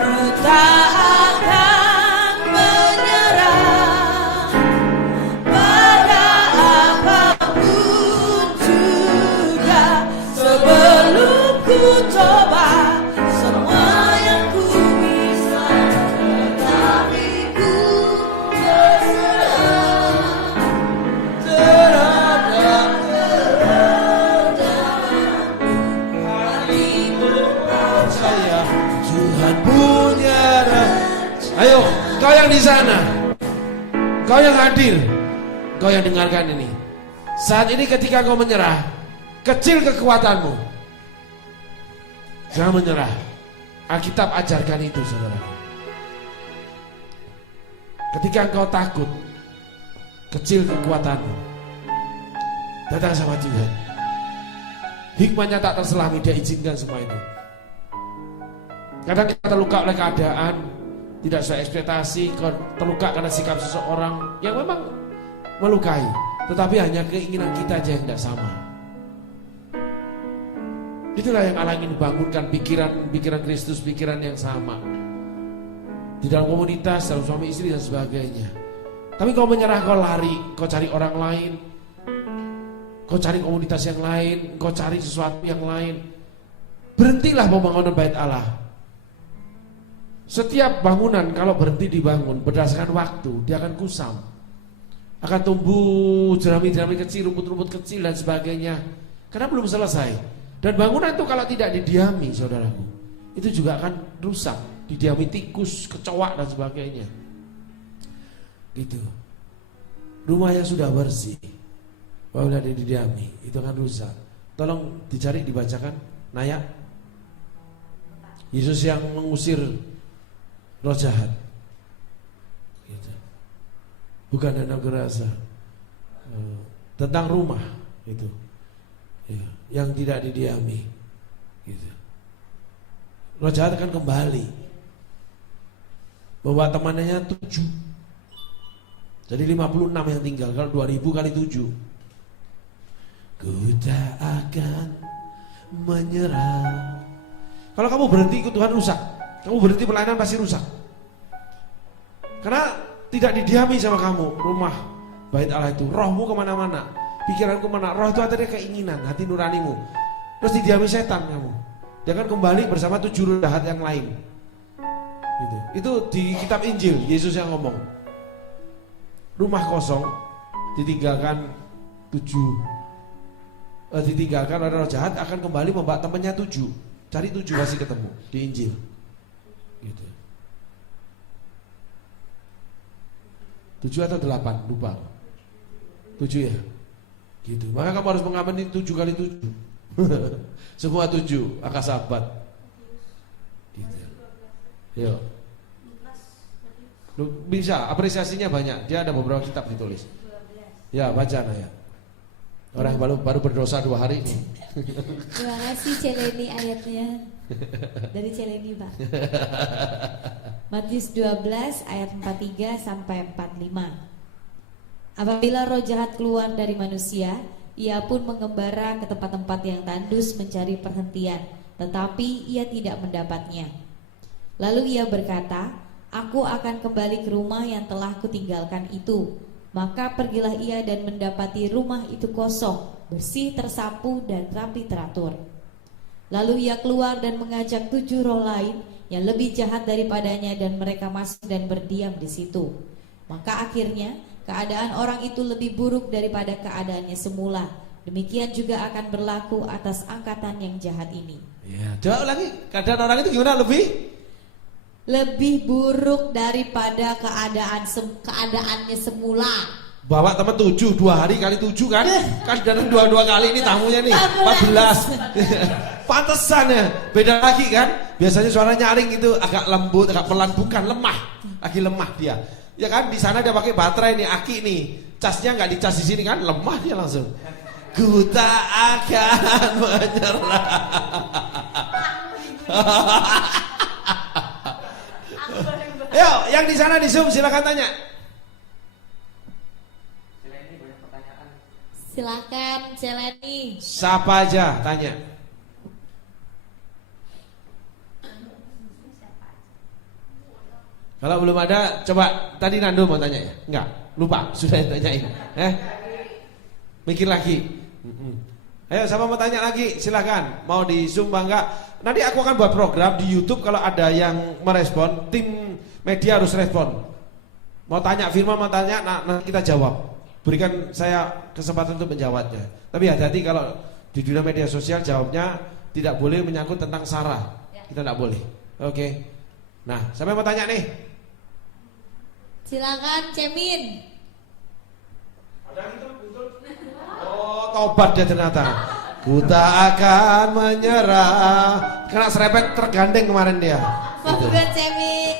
Ku tak akan menyerah pada apapun juga sebelum ku coba semua yang ku bisa, tetapi ku berserah terhadap kehendakmu. Hatiku percaya Tuhan punya rencana. Ayo, kau yang di sana, kau yang hadir, kau yang dengarkan ini. Saat ini ketika kau menyerah, kecil kekuatanmu, jangan menyerah. Alkitab ajarkan itu, saudara. Ketika engkau takut, kecil kekuatanmu, datang sama Tuhan. Hikmahnya tak terselami, dia izinkan semua itu. Kadang kita terluka oleh keadaan, tidak sesuai ekspektasi, terluka karena sikap seseorang yang memang melukai. Tetapi hanya keinginan kita aja yang tidak sama. Itulah yang Allah ingin bangunkan, pikiran Kristus, pikiran yang sama. Di dalam komunitas, dalam suami istri dan sebagainya. Tapi kau menyerah, kau lari, kau cari orang lain, kau cari komunitas yang lain, kau cari sesuatu yang lain. Berhentilah pembangunan bait Allah. Setiap bangunan kalau berhenti dibangun berdasarkan waktu, dia akan kusam. Akan tumbuh jerami-jerami kecil, rumput-rumput kecil dan sebagainya. Karena belum selesai. Dan bangunan itu kalau tidak didiami, saudaraku, itu juga akan rusak. Didiami tikus, kecoak dan sebagainya. Gitu. Rumah yang sudah bersih, kalau tidak didiami, itu akan rusak. Tolong dicari, dibacakan. Naya. Yesus yang mengusir roh jahat. Gitu. Bukan dana gerasa. Tentang rumah itu. Ya, yang tidak didiami. Gitu. Roh jahat akan kembali. Bawa temannya 7. Jadi 56 yang tinggal. Kalau 2000 kali 7. Ku tak akan menyerah. Kalau kamu berhenti ikut Tuhan, rusak. Kamu berhenti pelayanan pasti rusak. Karena tidak didiami sama kamu. Rumah bait Allah itu, rohmu kemana-mana, pikiranku kemana. Roh itu artinya keinginan, hati nuranimu. Terus didiami setan kamu. Dia akan kembali bersama 7 roh jahat yang lain. Gitu. Itu di kitab Injil, Yesus yang ngomong. Rumah kosong ditinggalkan 7, ditinggalkan oleh roh jahat, akan kembali membawa temannya 7. Cari 7 pasti ketemu di Injil. Gitu. 7 atau 8, lupa. 7 ya. Gitu. Maka kamu harus mengamini 7 kali 7. Semua 7, angka sahabat. Gitu. Yo. Bisa, apresiasinya banyak. Dia ada beberapa kitab ditulis. Ya, baca ya. Orang yang baru berdosa 2 hari ini. Terima kasih Celeni ayatnya. Dari Celeni Pak. Matius 12 ayat 43 sampai 45. Apabila roh jahat keluar dari manusia, ia pun mengembara ke tempat-tempat yang tandus mencari perhentian, tetapi ia tidak mendapatnya. Lalu ia berkata, aku akan kembali ke rumah yang telah kutinggalkan itu. Maka pergilah ia dan mendapati rumah itu kosong, bersih, tersapu, dan rapi teratur. Lalu ia keluar dan mengajak 7 roh lain yang lebih jahat daripadanya, dan mereka masuk dan berdiam di situ. Maka akhirnya keadaan orang itu lebih buruk daripada keadaannya semula. Demikian juga akan berlaku atas angkatan yang jahat ini. Ya, coba lagi, keadaan orang itu gimana? Lebih buruk daripada keadaannya semula. Bawa teman 7, 2 hari kali 7 kan? Kan dan 2 kali ini tamunya nih 14. Pantesan ya, beda lagi kan? Biasanya suara nyaring itu agak lembut, agak pelan, bukan lemah. Lagi lemah dia. Ya kan, di sana dia pakai baterai nih, aki nih. Casnya nggak dicas di sini kan, lemah dia langsung. Ku tak akan menyerah. Yo, yang di sana di Zoom silakan tanya. Silakan Celeni. Siapa aja tanya. Kalau belum ada, coba tadi Nando mau tanya ya? Enggak, lupa, sudah tanyain. Mikir lagi. Ayo, siapa mau tanya lagi? Silakan. Mau di Zoom bangga. Nanti aku akan buat program di YouTube, kalau ada yang merespon, tim media harus respon. Mau tanya Firman, mau tanya, nanti kita jawab. Berikan saya kesempatan untuk menjawabnya. Tapi hati-hati kalau di dunia media sosial jawabnya tidak boleh menyangkut tentang Sarah. Kita tidak boleh. Oke. Nah, siapa yang mau tanya nih? Silakan Cemin. Ada itu betul. Oh, tobat dia ternyata. Ku tak akan menyerah. Kena serepet tergandeng kemarin dia. Bukan Cemin.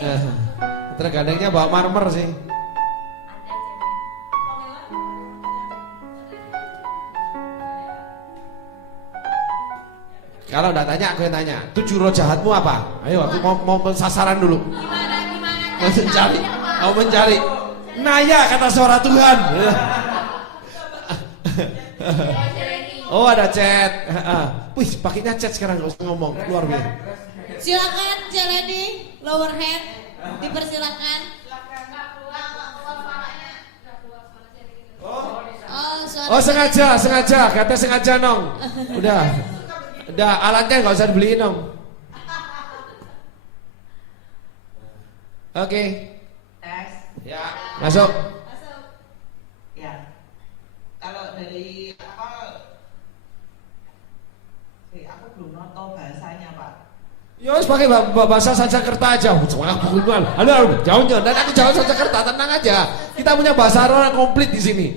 Tergandengnya bawa marmer sih. Kalau udah tanya, aku yang tanya. 7 roh jahatmu apa? Ayo, aku mau sasaran dulu. Gimana? Mau mencari. Naya kata suara Tuhan. Oh ada chat. Wih pakainya chat sekarang gak usah ngomong luar biasa. Silakan Jeleni, lower hand, dipersilakan. Oh sengaja, kata sengaja nong. Udah alatnya nggak usah dibeliin nong. Oke. Tes. Ya. Masuk. Ya. Kalau dari aku belum nonton bahasanya Pak. Ya harus pakai bahasa Sanskerta aja. Halo, jangan. Dan aku jawab Sanskerta, tenang aja. Kita punya bahasa Arab komplit di sini.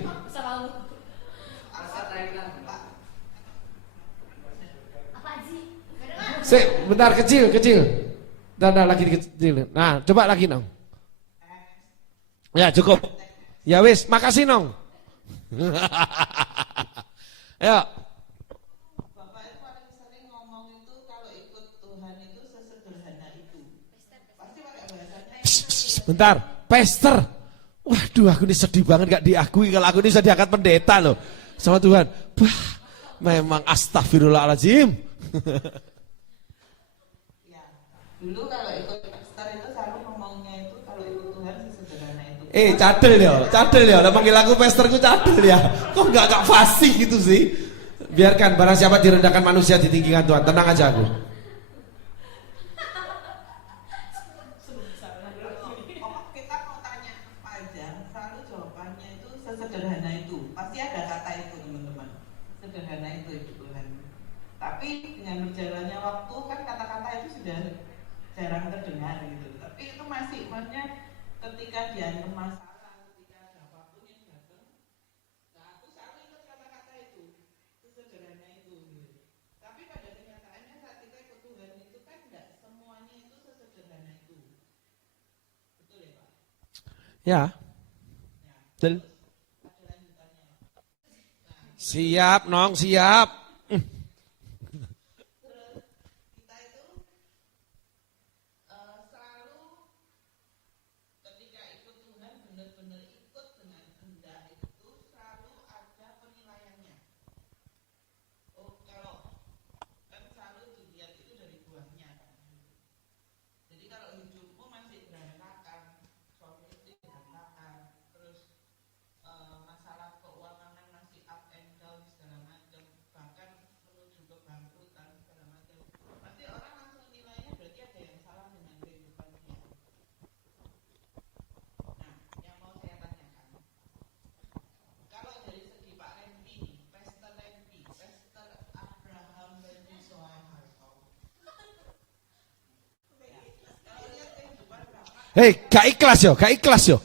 Bentar kecil. Dan lagi kecil. Nah, coba lagi nong. Ya cukup. Ya wis, makasih nong. Ayo. Bapak itu paling sering ngomong itu kalau ikut Tuhan itu sesederhana itu. Pasti pakai bahasanya. Bentar, pester. Waduh, aku ini sedih banget gak diakui kalau aku ini bisa diangkat pendeta loh sama Tuhan. Bah, memang astagfirullahaladzim. Dulu kalau ikut pastor itu selalu ngomongnya itu kalau ikut Tuhan sesederhana itu. Cadel ya, udah panggil aku pesterku cadel ya. Kok gak fasih gitu sih? Biarkan barang siapa direndahkan manusia ditinggikan Tuhan. Tenang aja aku. Kita mau tanya panjang, selalu jawabannya itu sesederhana itu. Pasti ada kata itu teman-teman. Sederhana itu Tuhan. Tapi dengan berjalannya waktu kan kata-kata itu sudah jarang terdengar gitu, tapi itu masih maksudnya ketika diantem masalah, ketika ada apapun yang datang, nah aku selalu ingat kata-kata itu, sesederhana itu gitu. Tapi pada kenyataannya saat kita ikut Tuhan itu kan enggak semuanya itu sesederhana itu, betul ya Pak? Ya. Betul. Siap nong, siap. Hei, gak ikhlas yo.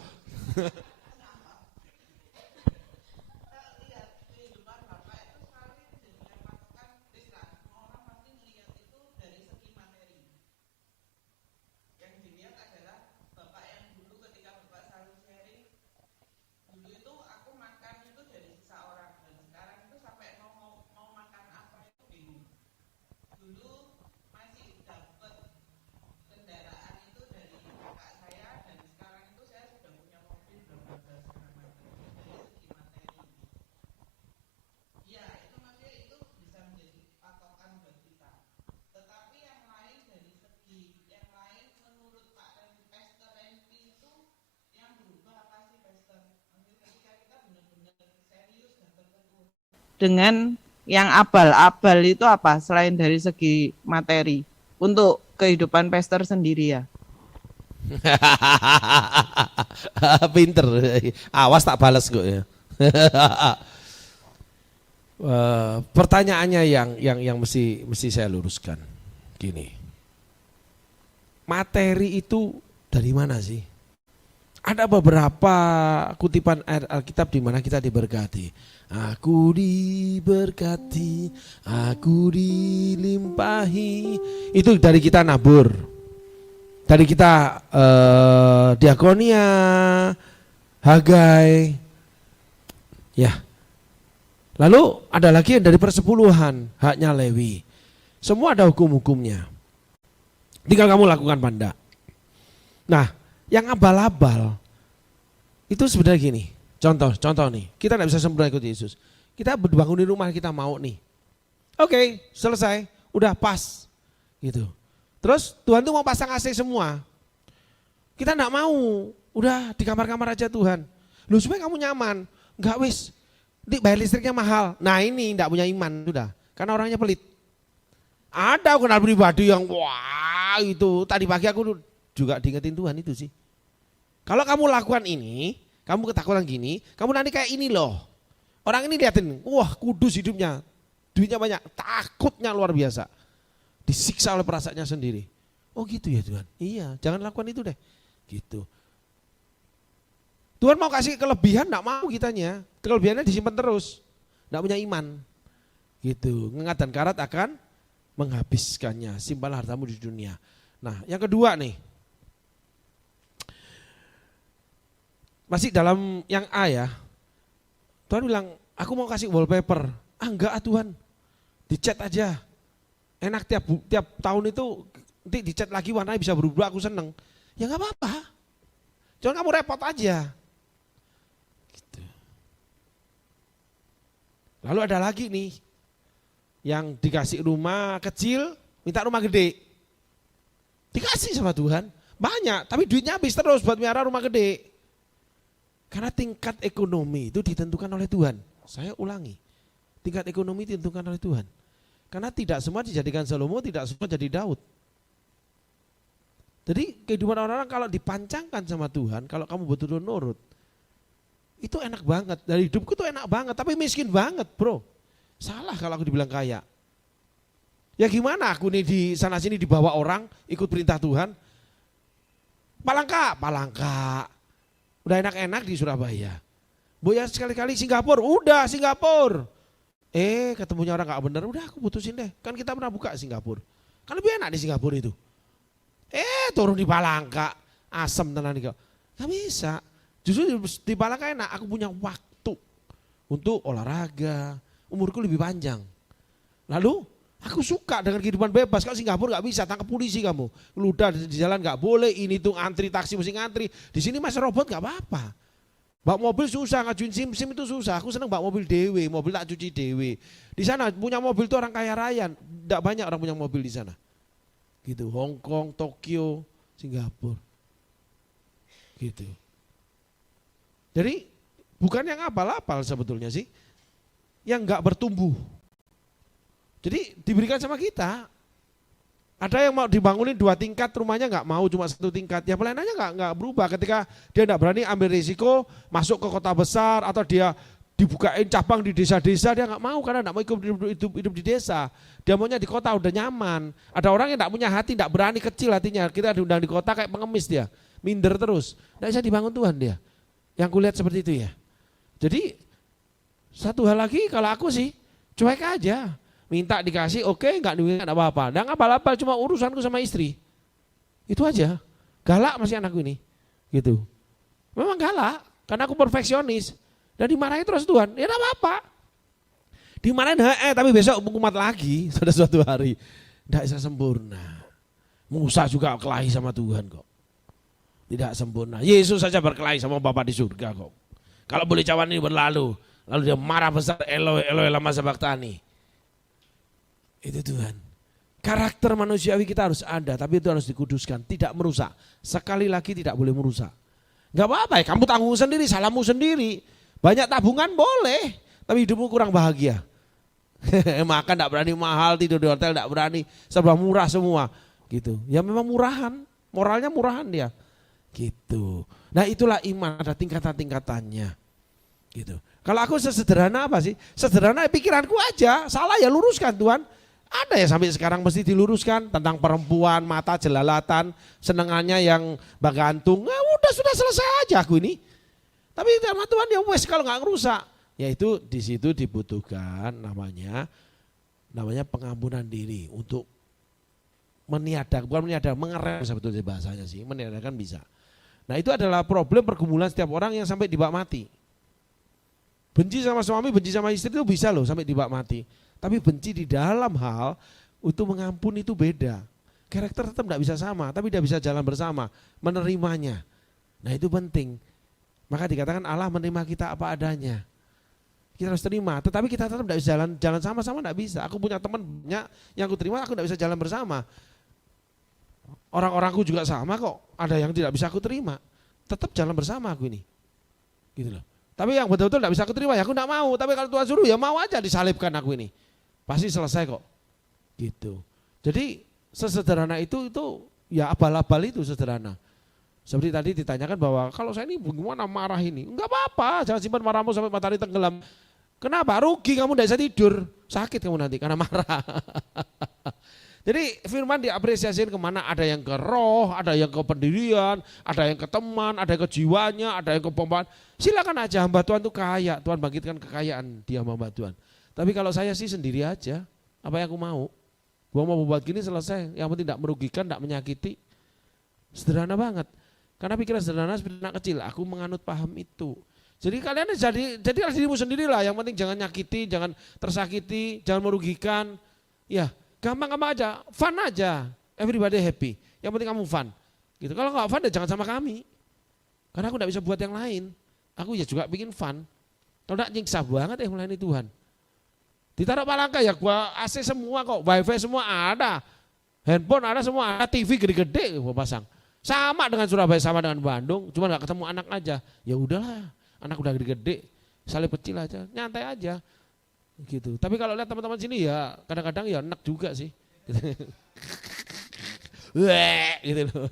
Dengan yang abal-abal itu apa selain dari segi materi untuk kehidupan pastor sendiri ya? Pinter, awas tak balas kok ya. Pertanyaannya yang mesti saya luruskan gini, materi itu dari mana sih? Ada beberapa kutipan ayat Alkitab di mana kita diberkati. Aku diberkati, aku dilimpahi. Itu dari kita nabur, dari kita diakonia, Hagai, ya. Lalu ada lagi yang dari persepuluhan, haknya Lewi. Semua ada hukum-hukumnya. Tinggal kamu lakukan Panda. Nah, yang abal-abal itu sebenarnya gini. Contoh nih, kita tidak bisa sempurna ikut Yesus. Kita bangunin rumah kita mau nih. Oke, selesai, udah pas gitu. Terus Tuhan tuh mau pasang AC semua. Kita enggak mau, udah di kamar-kamar aja Tuhan. Loh supaya kamu nyaman. Enggak wis, bayar listriknya mahal. Nah ini enggak punya iman sudah, karena orangnya pelit. Ada aku kenal pribadi yang wah itu, tadi pagi aku juga diingetin Tuhan itu sih. Kalau kamu lakukan ini, kamu ketakutan gini, kamu nanti kayak ini loh. Orang ini liatin, wah kudus hidupnya, duitnya banyak, takutnya luar biasa. Disiksa oleh perasaannya sendiri. Oh gitu ya Tuhan, iya jangan lakukan itu deh. Gitu. Tuhan mau kasih kelebihan, enggak mau kitanya. Kelebihannya disimpan terus, enggak punya iman. Gitu, ngengat dan karat akan menghabiskannya, simpanlah hartamu di dunia. Nah yang kedua nih, masih dalam yang A ya, Tuhan bilang, aku mau kasih wallpaper. Ah enggak Tuhan, dicat aja. Enak tiap tahun itu, nanti dicat lagi warnanya bisa berubah, aku seneng. Ya enggak apa-apa, jangan kamu repot aja. Gitu. Lalu ada lagi nih, yang dikasih rumah kecil, minta rumah gede. Dikasih sama Tuhan, banyak, tapi duitnya habis terus buat miara rumah gede. Karena tingkat ekonomi itu ditentukan oleh Tuhan. Saya ulangi, tingkat ekonomi ditentukan oleh Tuhan. Karena tidak semua dijadikan Salomo, tidak semua jadi Daud. Jadi kehidupan orang-orang kalau dipancangkan sama Tuhan, kalau kamu betul-betul nurut, itu enak banget. Dari hidupku itu enak banget, tapi miskin banget bro. Salah kalau aku dibilang kaya. Ya gimana aku nih di sana sini dibawa orang, ikut perintah Tuhan. Palangka. Udah enak-enak di Surabaya. Boya sekali-kali Singapura, udah Singapura. Ketemunya orang gak bener, udah aku putusin deh. Kan kita pernah buka Singapura. Kan lebih enak di Singapura itu. Turun di Palangka, asem tenan nih. Gak bisa. Justru di Palangka enak, aku punya waktu untuk olahraga, umurku lebih panjang. Lalu aku suka dengan kehidupan bebas. Kalau Singapura gak bisa, tangkap polisi kamu. Ludah di jalan gak boleh, ini tuh antri taksi mesti ngantri. Di sini masih robot gak apa-apa. Bawa mobil susah, ngajuin SIM itu susah. Aku seneng bawa mobil dewe, mobil tak cuci dewe. Di sana punya mobil tuh orang kaya raya. Tidak banyak orang punya mobil di sana. Gitu, Hong Kong, Tokyo, Singapura. Gitu. Jadi bukan yang apal-apal sebetulnya sih, yang enggak bertumbuh. Jadi diberikan sama kita. Ada yang mau dibangunin 2 tingkat, rumahnya enggak mau, cuma 1 tingkat. Ya pelayanannya enggak berubah ketika dia enggak berani ambil risiko masuk ke kota besar atau dia dibukain cabang di desa-desa, dia enggak mau karena enggak mau hidup di desa. Dia maunya di kota udah nyaman. Ada orang yang enggak punya hati, enggak berani, kecil hatinya. Kita diundang di kota kayak pengemis dia, minder terus. Enggak bisa dibangun Tuhan dia. Yang kulihat seperti itu ya. Jadi satu hal lagi, kalau aku sih cuek aja. Minta dikasih, oke, enggak apa-apa. Dan apa-apa, cuma urusanku sama istri. Itu aja. Galak masih anakku ini. Gitu. Memang galak, karena aku perfeksionis. Dan dimarahin terus Tuhan, ya enggak apa-apa. Dimarahin, tapi besok kumat lagi, sudah suatu hari. Enggak bisa sempurna. Musa juga kelahi sama Tuhan kok. Tidak sempurna. Yesus saja berkelahi sama Bapa di surga kok. Kalau boleh cawan ini berlalu, lalu dia marah besar, Eloi, Eloi lama sabachthani. Itu Tuhan. Karakter manusiawi kita harus ada, tapi itu harus dikuduskan, tidak merusak. Sekali lagi tidak boleh merusak. Enggak apa-apa ya, kamu tanggung sendiri, salahmu sendiri. Banyak tabungan boleh, tapi hidupmu kurang bahagia. Makan enggak berani mahal, tidur di hotel enggak berani, serba murah semua. Gitu. Ya memang murahan, moralnya murahan dia. Gitu. Nah itulah iman, ada tingkatan-tingkatannya. Gitu. Kalau aku sesederhana apa sih? Sederhana pikiranku aja, salah ya luruskan Tuhan. Ada ya sampai sekarang mesti diluruskan tentang perempuan, mata jelalatan, senengannya yang bagantung. Nah, udah sudah selesai aja aku ini. Tapi sama Tuhan ya wes kalau nggak ngerusak, yaitu di situ dibutuhkan namanya pengampunan diri untuk meniadakan, bukan meniadakan, mengerem sebetulnya bahasanya sih, meniadakan bisa. Nah itu adalah problem pergumulan setiap orang yang sampai dibawa mati. Benci sama suami, benci sama istri itu bisa loh sampai dibawa mati. Tapi benci di dalam hal itu mengampuni itu beda. Karakter tetap tidak bisa sama, tapi tidak bisa jalan bersama, menerimanya. Nah itu penting. Maka dikatakan Allah menerima kita apa adanya. Kita harus terima, tetapi kita tetap tidak bisa jalan sama-sama, tidak bisa. Aku punya teman banyak yang aku terima, aku tidak bisa jalan bersama. Orang-orangku juga sama kok, ada yang tidak bisa aku terima. Tetap jalan bersama aku ini. Gitu loh. Tapi yang betul-betul tidak bisa aku terima, ya aku tidak mau. Tapi kalau Tuhan suruh, ya mau aja disalibkan aku ini. Pasti selesai kok. Gitu. Jadi sesederhana itu ya abal-abal itu sederhana. Seperti tadi ditanyakan bahwa kalau saya ini bagaimana marah ini. Enggak apa-apa, jangan simpan marahmu sampai matahari tenggelam. Kenapa? Rugi kamu tidak bisa tidur. Sakit kamu nanti karena marah. Jadi firman diapresiasikan kemana, ada yang ke roh, ada yang ke pendirian, ada yang ke teman, ada yang ke jiwanya, ada yang ke pompaan. Silakan aja, hamba Tuhan itu kaya, Tuhan bangkitkan kekayaan dia hamba Tuhan. Tapi kalau saya sih sendiri aja, apa yang aku mau? Gua mau buat gini selesai, yang penting tidak merugikan, tidak menyakiti. Sederhana banget. Karena pikiran sederhana seperti anak kecil, aku menganut paham itu. Jadi kalian jadi dirimu sendirilah, yang penting jangan nyakiti, jangan tersakiti, jangan merugikan. Ya, gampang-gampang aja, fun aja, everybody happy. Yang penting kamu fun. Gitu. Kalau nggak fun ya jangan sama kami. Karena aku nggak bisa buat yang lain. Aku ya juga bikin fun. Kalau nggak nyiksa banget melayani Tuhan. Ditaruh palangka ya gua AC semua kok, wifi semua ada. Handphone ada semua, ada TV gede-gede gua pasang. Sama dengan Surabaya, sama dengan Bandung, cuma nggak ketemu anak aja. Ya udahlah, anak udah gede-gede, salib kecil aja, nyantai aja. Gitu. Tapi kalau lihat teman-teman sini ya kadang-kadang ya enak juga sih. Weh, gitu loh.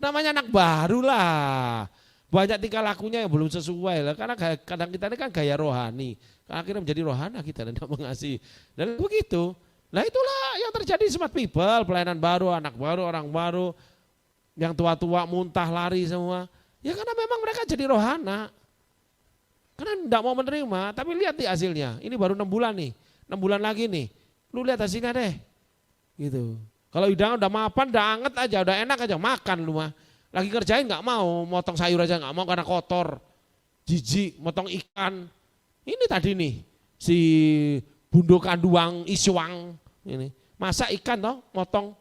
Namanya anak baru lah. Banyak tingkah lakunya yang belum sesuai lah. Karena kadang kita ini kan gaya rohani. Akhirnya menjadi rohana kita dan tidak mengasihi. Dan begitu. Nah itulah yang terjadi di Smart People. Pelayanan baru, anak baru, orang baru. Yang tua-tua muntah lari semua. Ya karena memang mereka jadi rohana. Karena tidak mau menerima. Tapi lihat nih hasilnya. Ini baru 6 bulan nih. 6 bulan lagi nih. Lu lihat hasilnya deh. Gitu. Kalau hidangan udah mapan, udah anget aja, udah enak aja. Makan lu mah. Lagi kerjain gak mau. Motong sayur aja gak mau karena kotor. Jijik, motong ikan. Ini tadi nih. Si Bundo Kanduang Iswang. Ini. Masak ikan toh, motong.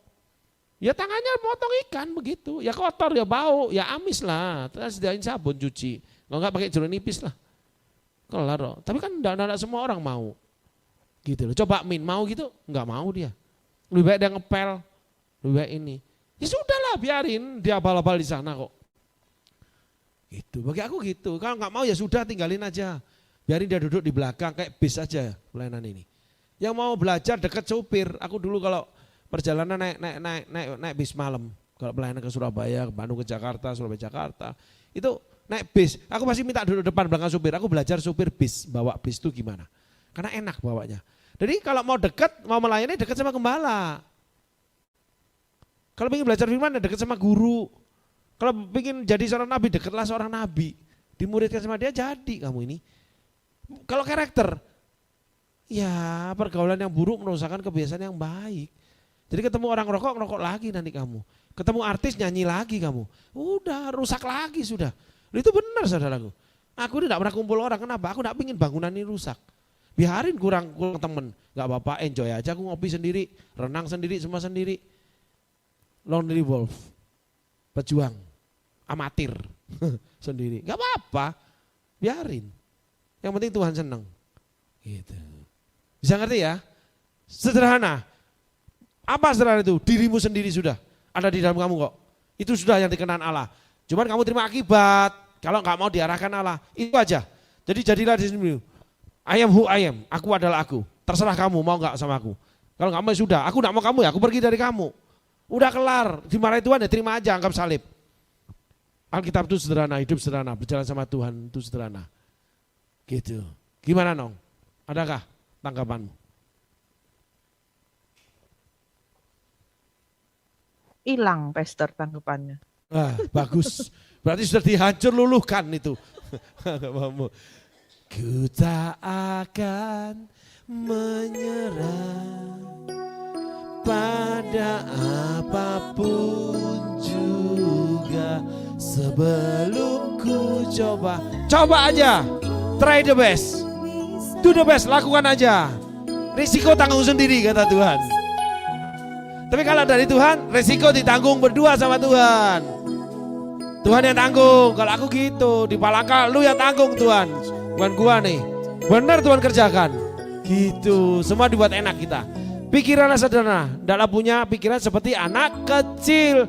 Ya tangannya motong ikan begitu. Ya kotor, ya bau, ya amis lah. Terus sediain sabun cuci. Kalau enggak pakai jeruk nipis lah. Kelar loh. Tapi kan enggak semua orang mau. Gitu loh. Coba Min mau gitu? Enggak mau dia. Lebih baik dia ngepel. Lebih baik ini. Ya sudahlah biarin dia abal-abal di sana kok. Gitu. Bagi aku gitu. Kalau enggak mau ya sudah tinggalin aja. Biarin dia duduk di belakang kayak bis aja pelayanan ini. Yang mau belajar dekat supir. Aku dulu kalau perjalanan naik bis malam. Kalau pelayanan ke Surabaya, ke Bandung, ke Jakarta, Surabaya, Jakarta. Itu naik bis. Aku pasti minta duduk depan belakang supir. Aku belajar supir bis. Bawa bis itu gimana. Karena enak bawanya. Jadi kalau mau dekat, mau melayani dekat sama gembala. Kalau ingin belajar firman dekat sama guru. Kalau ingin jadi seorang nabi, dekatlah seorang nabi. Dimuridkan sama dia, jadi kamu ini. Kalau karakter, ya pergaulan yang buruk merusakkan kebiasaan yang baik. Jadi ketemu orang ngerokok lagi nanti kamu. Ketemu artis nyanyi lagi kamu. Udah rusak lagi sudah. Itu benar saudaraku. Aku tidak pernah kumpul orang, kenapa? Aku tidak ingin bangunan ini rusak. Biarin kurang temen, gak apa-apa, enjoy aja. Aku ngopi sendiri, renang sendiri, semua sendiri. Lonely wolf, pejuang, amatir sendiri. Gak apa-apa, biarin. Yang penting Tuhan senang. Gitu. Bisa ngerti ya? Sederhana. Apa sederhana itu? Dirimu sendiri sudah ada di dalam kamu kok. Itu sudah yang dikenan Allah. Cuman kamu terima akibat. Kalau nggak mau diarahkan Allah, itu aja. Jadi jadilah di sini. I am who I am. Aku adalah aku. Terserah kamu mau nggak sama aku. Kalau nggak mau sudah. Aku nggak mau kamu ya. Aku pergi dari kamu. Udah kelar. Dimarahi Tuhan ya terima aja. Anggap salib. Alkitab itu sederhana. Hidup sederhana. Berjalan sama Tuhan itu sederhana. Gitu. Gimana Nong? Adakah tanggapanmu? Hilang Pastor tanggapannya. Bagus. Berarti sudah dihancur luluhkan itu. Ku tak akan menyerah pada apapun juga sebelum ku coba. Coba aja. Try the best. Do the best, lakukan aja. Risiko tanggung sendiri kata Tuhan. Tapi kalau dari Tuhan, risiko ditanggung berdua sama Tuhan. Tuhan yang tanggung. Kalau aku gitu, di Palangka lu yang tanggung Tuhan. Bukan gua nih. Benar Tuhan kerjakan. Gitu, semua dibuat enak kita. Pikiranlah sederhana, tidaklah punya pikiran seperti anak kecil.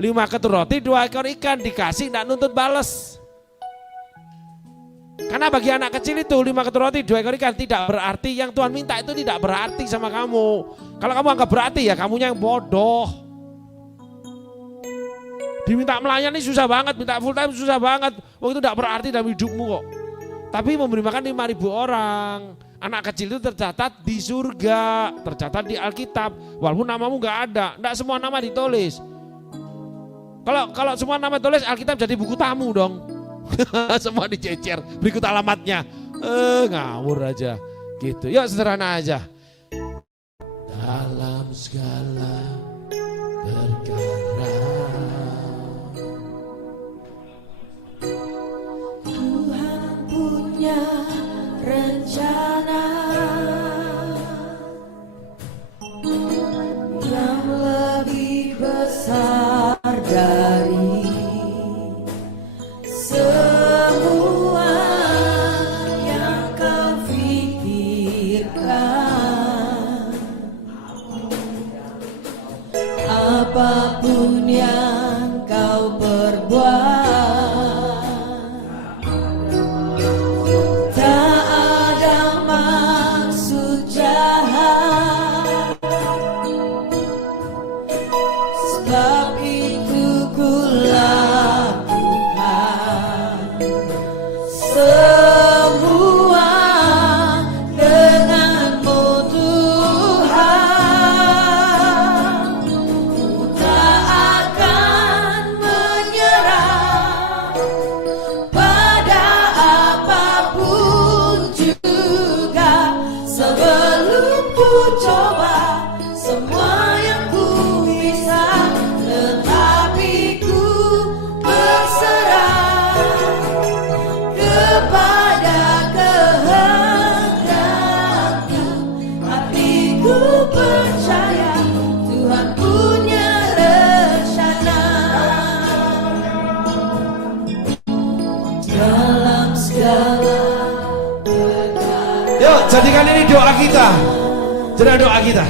5 ketur roti, 2 ekor ikan dikasih, tidak nuntut bales. Karena bagi anak kecil itu 5 ketur roti, 2 ekor ikan tidak berarti, yang Tuhan minta itu tidak berarti sama kamu. Kalau kamu anggap berarti ya kamunya yang bodoh. Diminta melayani susah banget, minta full time susah banget. Itu tidak berarti dalam hidupmu kok. Tapi memberi makan 5.000 orang. Anak kecil itu tercatat di surga, tercatat di Alkitab. Walaupun namamu gak ada, tidak semua nama ditulis. Kalau semua nama tulis, Alkitab jadi buku tamu dong. Semua dicecer, berikut alamatnya. Ngawur aja. Gitu, yuk sederhana aja. Dalam segala perkara Tuhan punya rencana yang lebih besar dari semua yang kau pikirkan. Apapun yang kau perbuat, tak ada maksud jahat. Sebab itu ku lakukan semua denganmu Tuhan. Ku tak akan menyerah pada apapun juga, sebelum ku coba semua yang ku bisa, tetapi ku berserah kepada kehendak-Mu. Hatiku percaya Tuhan punya rencana dalam segala perkara. Yuk jadikan ini doa kita. Jadi doa kita.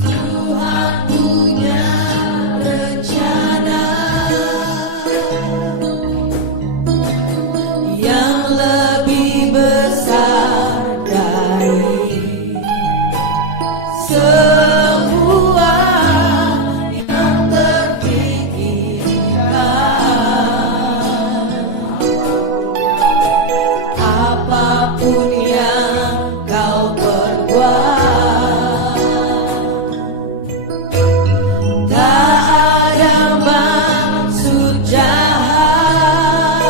Tuhan punya rencana yang lebih besar dari semua yang terpikirkan. Apapun yang kau perbuat, tak ada maksud jahat.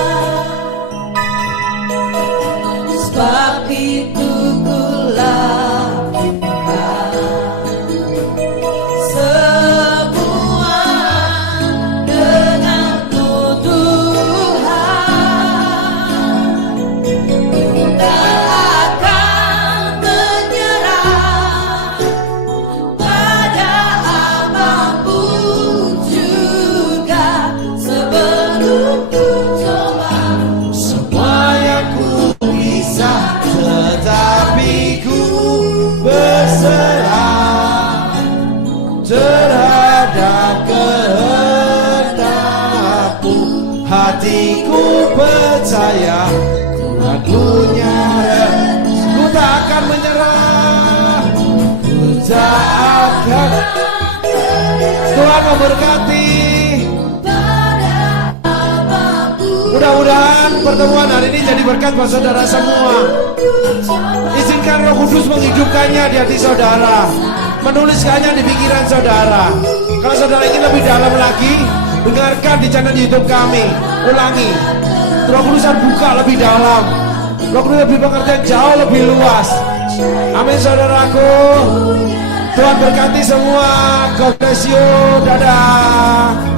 Sebab itu ku lakukan semua denganmu Tuhan. Ku tak akan menyerah pada apapun juga, sebelum ku coba Semua yang ku bisa, tetapi ku berserah terhadap kehendak-Mu. Hatiku percaya Tuhan punya rencana. Ku tak akan menyerah, ku tak akan. Tuhan memberkati. pada apapun. Mudah-mudahan pertemuan hari ini jadi berkat buat saudara semua. Izinkan Roh Kudus menghidupkannya di hati saudara, menuliskannya di pikiran saudara. Kalau saudara ingin lebih dalam lagi, dengarkan di channel YouTube kami. Ulangi, Roh Kudus buka lebih dalam. Roh Kudus lebih bekerja jauh lebih luas. Amin saudaraku. Tuhan berkati semua. God bless you. Dadah.